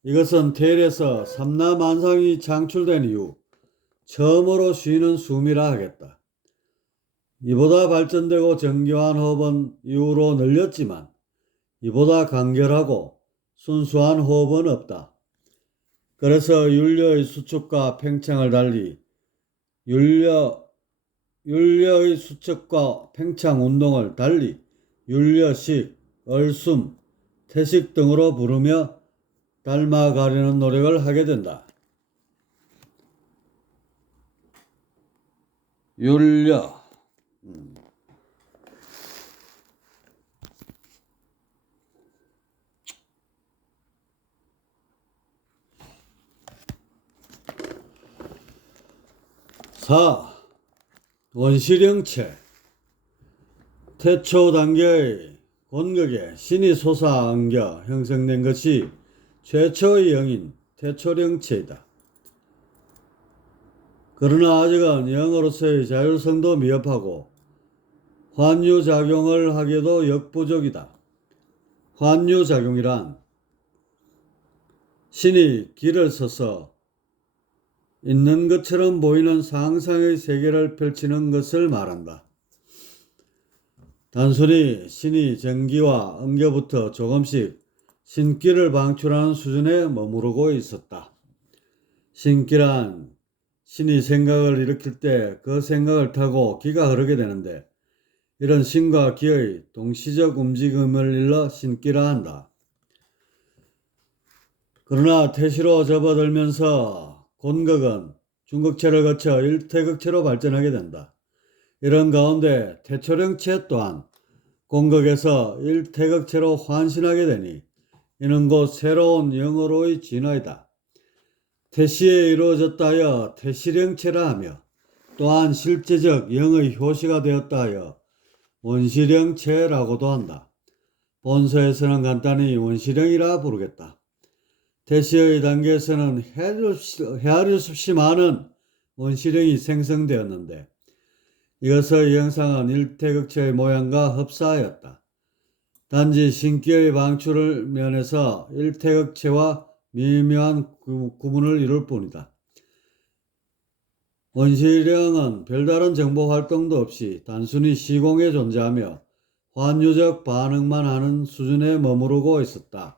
이것은 태일에서 삼라만상이 창출된 이후 처음으로 쉬는 숨이라 하겠다. 이보다 발전되고 정교한 호흡은 이후로 늘렸지만 이보다 간결하고 순수한 호흡은 없다. 그래서 율려의 수축과 팽창을 달리 율려의 수축과 팽창 운동을 달리 율려식, 얼숨, 태식 등으로 부르며 닮아가려는 노력을 하게 된다. 율려. 4. 원시령체. 태초 단계의 권극에 신이 솟아안겨 형성된 것이 최초의 영인 태초령체이다. 그러나 아직은 영으로서의 자율성도 미흡하고 환유작용을 하기에도 역부족이다. 환유작용이란 신이 길을 서서 있는 것처럼 보이는 상상의 세계를 펼치는 것을 말한다. 단순히 신이 정기와 응겨부터 조금씩 신기를 방출하는 수준에 머무르고 있었다. 신기란 신이 생각을 일으킬 때 그 생각을 타고 기가 흐르게 되는데 이런 신과 기의 동시적 움직임을 일러 신기라 한다. 그러나 태시로 접어들면서 곤극은 중극체를 거쳐 일태극체로 발전하게 된다. 이런 가운데 태초령체 또한 곤극에서 일태극체로 환신하게 되니 이는 곧 새로운 영어로의 진화이다. 태시에 이루어졌다 하여 태시령체라 하며 또한 실제적 영의 효시가 되었다 하여 원시령체라고도 한다. 본서에서는 간단히 원시령이라 부르겠다. 태시의 단계에서는 헤아릴 수 없이 많은 원시령이 생성되었는데 이것의 형상은 일태극체의 모양과 흡사하였다. 단지 신기의 방출을 면해서 일태극체와 미묘한 구분을 이룰 뿐이다. 원시령은 별다른 정보 활동도 없이 단순히 시공에 존재하며 환유적 반응만 하는 수준에 머무르고 있었다.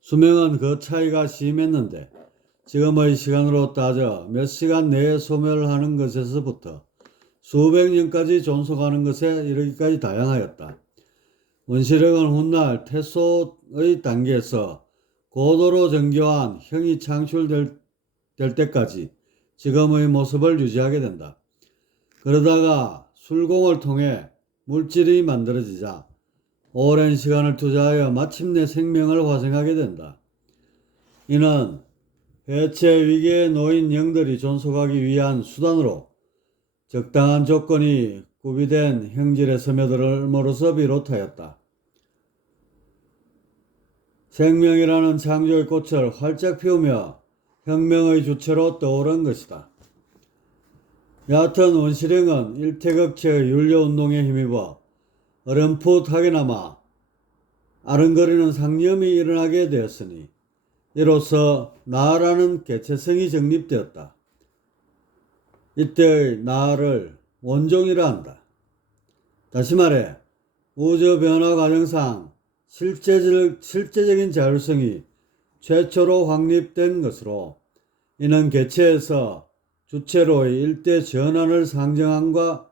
수명은 그 차이가 심했는데 지금의 시간으로 따져 몇 시간 내에 소멸하는 것에서부터 수백 년까지 존속하는 것에 이르기까지 다양하였다. 원시령은 훗날 태소의 단계에서 고도로 정교한 형이 창출될 때까지 지금의 모습을 유지하게 된다. 그러다가 술공을 통해 물질이 만들어지자 오랜 시간을 투자하여 마침내 생명을 화생하게 된다. 이는 해체 위기에 놓인 영들이 존속하기 위한 수단으로 적당한 조건이 구비된 형질에 스며들음으로써 비롯하였다. 생명이라는 창조의 꽃을 활짝 피우며 혁명의 주체로 떠오른 것이다. 여하튼 원시령은 일태극체의 윤려운동에 힘입어 어렴풋하게나마 아른거리는 상념이 일어나게 되었으니 이로써 나라는 개체성이 정립되었다. 이때의 나를 원종이라 한다. 다시 말해 우주 변화 과정상 실제적인 자율성이 최초로 확립된 것으로 이는 개체에서 주체로의 일대 전환을 상징함과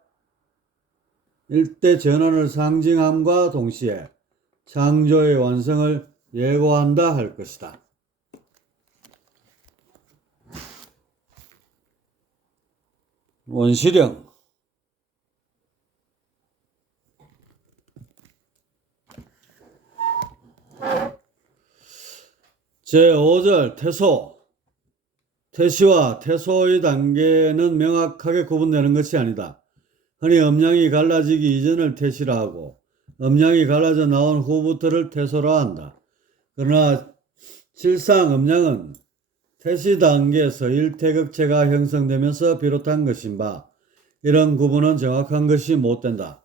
동시에 창조의 완성을 예고한다 할 것이다. 원시령 제5절 태소. 태시와 태소의 단계는 명확하게 구분되는 것이 아니다. 흔히 음양이 갈라지기 이전을 태시라 하고 음양이 갈라져 나온 후부터를 태소라 한다. 그러나 실상 음양은 태시 단계에서 일태극체가 형성되면서 비롯한 것인 바 이런 구분은 정확한 것이 못된다.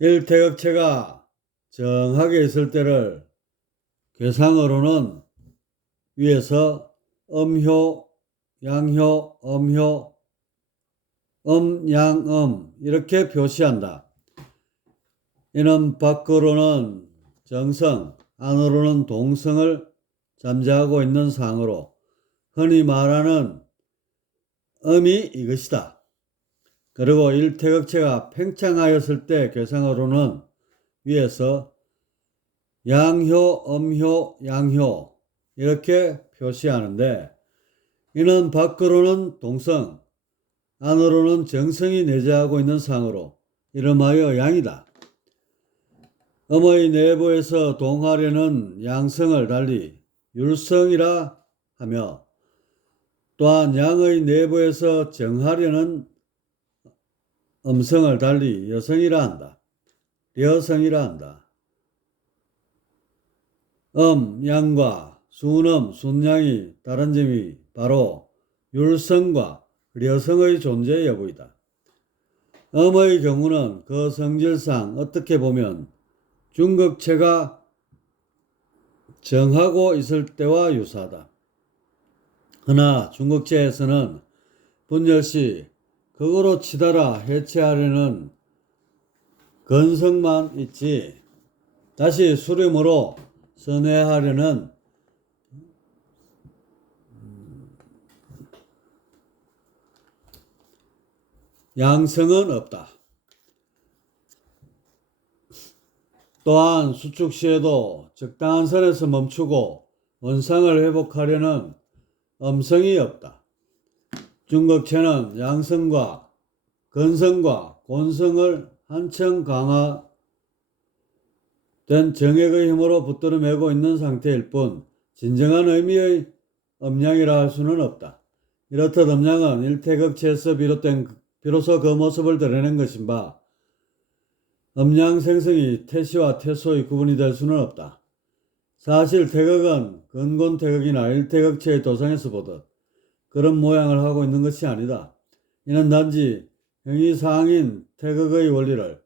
일태극체가 정하게 있을 때를 괴상어로는 위에서 음효, 양효, 음효, 양음 이렇게 표시한다. 이는 밖으로는 정성, 안으로는 동성을 잠재하고 있는 상으로 흔히 말하는 음이 이것이다. 그리고 일태극체가 팽창하였을 때 괴상어로는 위에서 양효, 음효, 양효 이렇게 표시하는데 이는 밖으로는 동성, 안으로는 정성이 내재하고 있는 상으로 이름하여 양이다. 음의 내부에서 동하려는 양성을 달리 율성이라 하며 또한 양의 내부에서 정하려는 음성을 달리 여성이라 한다. 여성이라 한다. 양과 순음, 순양이 다른 점이 바로 율성과 려성의 존재 여부이다. 음의 경우는 그 성질상 어떻게 보면 중극체가 정하고 있을 때와 유사하다. 그러나 중극체에서는 분열시 극으로 치달아 해체하려는 건성만 있지 다시 수렴으로 선회하려는 양성은 없다. 또한 수축 시에도 적당한 선에서 멈추고 원상을 회복하려는 엄성이 없다. 중국체는 양성과 건성과 곤성을 한층 강화된 정액의 힘으로 붙들어 매고 있는 상태일 뿐 진정한 의미의 음양이라 할 수는 없다. 이렇듯 음양은 일태극체에서 비로소 그 모습을 드러낸 것인 바 음양 생성이 태시와 태소의 구분이 될 수는 없다. 사실 태극은 근곤태극이나 일태극체의 도상에서 보듯 그런 모양을 하고 있는 것이 아니다. 이는 단지 형이상인 태극의 원리를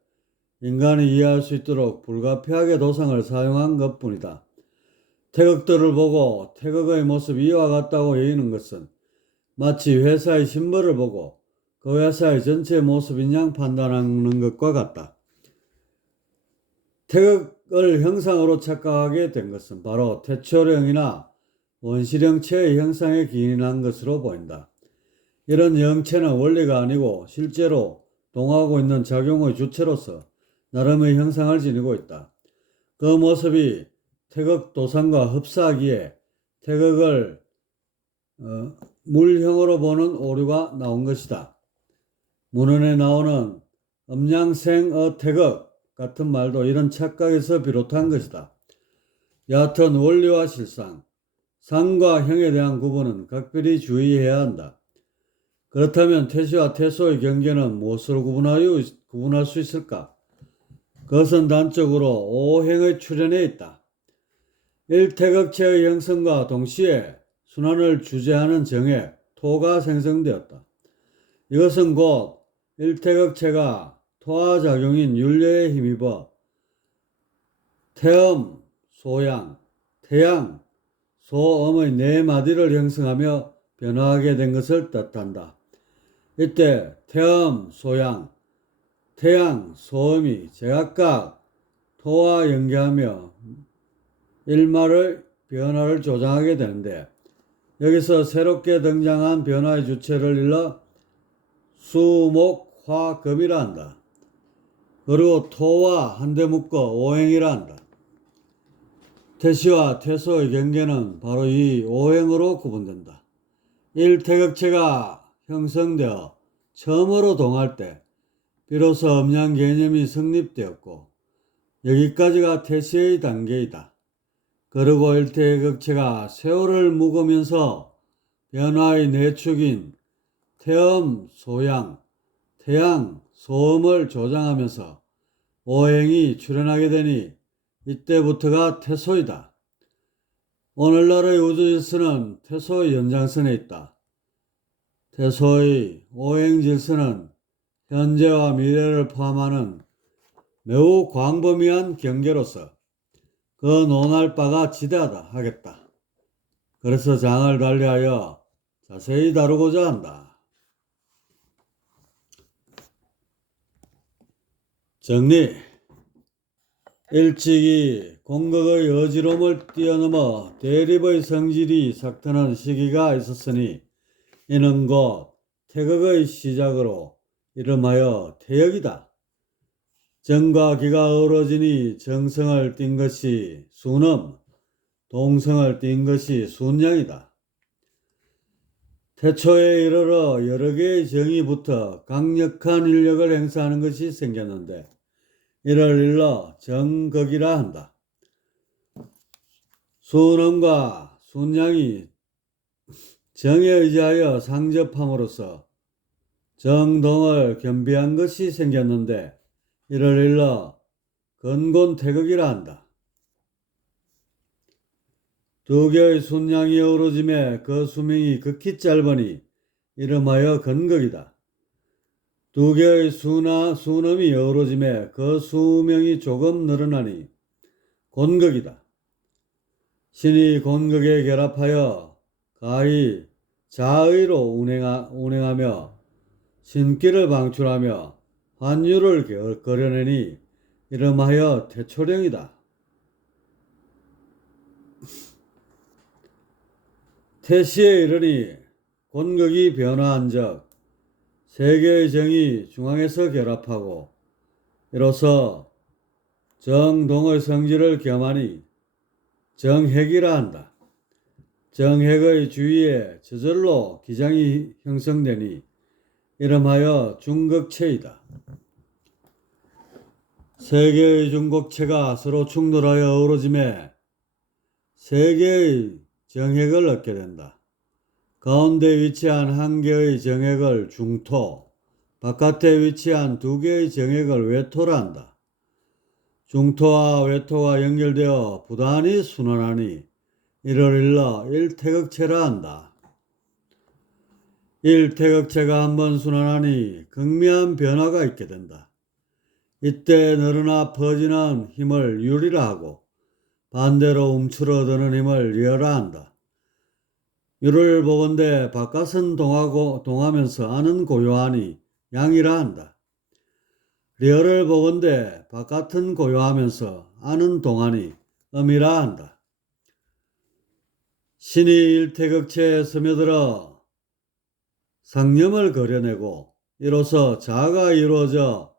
인간이 이해할 수 있도록 불가피하게 도상을 사용한 것뿐이다. 태극들을 보고 태극의 모습이 이와 같다고 여기는 것은 마치 회사의 심벌을 보고 그 회사의 전체 모습인 양 판단하는 것과 같다. 태극을 형상으로 착각하게 된 것은 바로 태초령이나 원시령체의 형상에 기인한 것으로 보인다. 이런 영체는 원리가 아니고 실제로 동하고 있는 작용의 주체로서 나름의 형상을 지니고 있다. 그 모습이 태극 도상과 흡사하기에 태극을 물형으로 보는 오류가 나온 것이다. 문헌에 나오는 음양생어 태극 같은 말도 이런 착각에서 비롯한 것이다. 여하튼 원리와 실상, 상과 형에 대한 구분은 각별히 주의해야 한다. 그렇다면 태시와 태소의 경계는 무엇으로 구분할 수 있을까? 그것은 단적으로 오행의 출현에 있다. 일태극체의 형성과 동시에 순환을 주재하는 정액, 토가 생성되었다. 이것은 곧 일태극체가 토화작용인 윤례에 힘입어 태음, 소양, 태양, 소음의 네 마디를 형성하며 변화하게 된 것을 뜻한다. 이때 태음, 소양, 태양, 소음이 제각각 토와 연계하며 일말의 변화를 조장하게 되는데 여기서 새롭게 등장한 변화의 주체를 일러 수목화금이라 한다. 그리고 토와 한데 묶어 오행이라 한다. 태시와 태소의 경계는 바로 이 오행으로 구분된다. 일태극체가 형성되어 처음으로 동할 때 비로소 음양 개념이 성립되었고 여기까지가 태시의 단계이다. 그리고 일태극체가 세월을 묵으면서 변화의 내축인 태음, 소양, 태양, 소음을 조장하면서 오행이 출현하게 되니 이때부터가 태소이다. 오늘날의 우주질서는 태소의 연장선에 있다. 태소의 오행질서는 현재와 미래를 포함하는 매우 광범위한 경계로서 그 논할 바가 지대하다 하겠다. 그래서 장을 달리하여 자세히 다루고자 한다. 정리. 일찍이 공극의 어지러움을 뛰어넘어 대립의 성질이 삭트는 시기가 있었으니 이는 곧 태극의 시작으로 이름하여 태역이다. 정과 기가 어우러지니 정성을 띈 것이 순음, 동성을 띈 것이 순양이다. 태초에 이르러 여러 개의 정이 붙어 강력한 인력을 행사하는 것이 생겼는데 이를 일러 정극이라 한다. 순음과 순양이 정에 의지하여 상접함으로써 정동을 겸비한 것이 생겼는데 이를 일러 근곤태극이라 한다. 두 개의 순양이 어우러짐에 그 수명이 극히 짧으니 이름하여 근극이다. 두 개의 순음이 어우러짐에 그 수명이 조금 늘어나니 곤극이다. 신이 곤극에 결합하여 가히 자의로 운행하며 신기를 방출하며 환유를 거려내니 이름하여 태초령이다. 태시에 이르니 권극이 변화한 적 세계의 정이 중앙에서 결합하고 이로써 정동의 성질을 겸하니 정핵이라 한다. 정핵의 주위에 저절로 기장이 형성되니 이름하여 중극체이다. 세 개의 중극체가 서로 충돌하여 어우러짐에 세 개의 정핵을 얻게 된다. 가운데 위치한 한 개의 정핵을 중토, 바깥에 위치한 두 개의 정핵을 외토라 한다. 중토와 외토가 연결되어 부단히 순환하니 이를 일러 일태극체라 한다. 일태극체가 한번 순환하니 극미한 변화가 있게 된다. 이때 늘어나 퍼지는 힘을 유리라 하고 반대로 움츠러드는 힘을 리어라 한다. 유를 보건대 바깥은 동하면서 안은 고요하니 양이라 한다. 리어를 보건대 바깥은 고요하면서 안은 동하니 음이라 한다. 신이 일태극체에 스며들어 상념을 그려내고 이로써 자아가 이루어져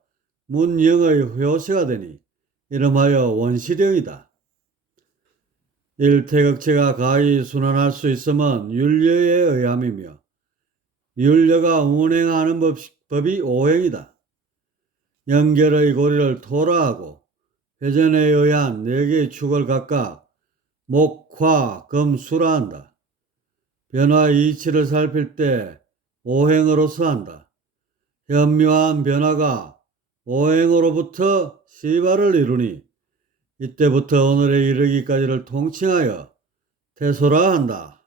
문영의 효시가 되니 이름하여 원시령이다. 일태극체가 가히 순환할 수 있음은 율려에 의함이며 율려가 운행하는 법이 오행이다. 연결의 고리를 토라 하고 회전에 의한 네 개의 축을 각각 목, 화, 금, 수라 한다. 변화의 이치를 살필 때 오행으로서 한다. 현묘한 변화가 오행으로부터 시발을 이루니 이때부터 오늘에 이르기까지를 통칭하여 태소라 한다.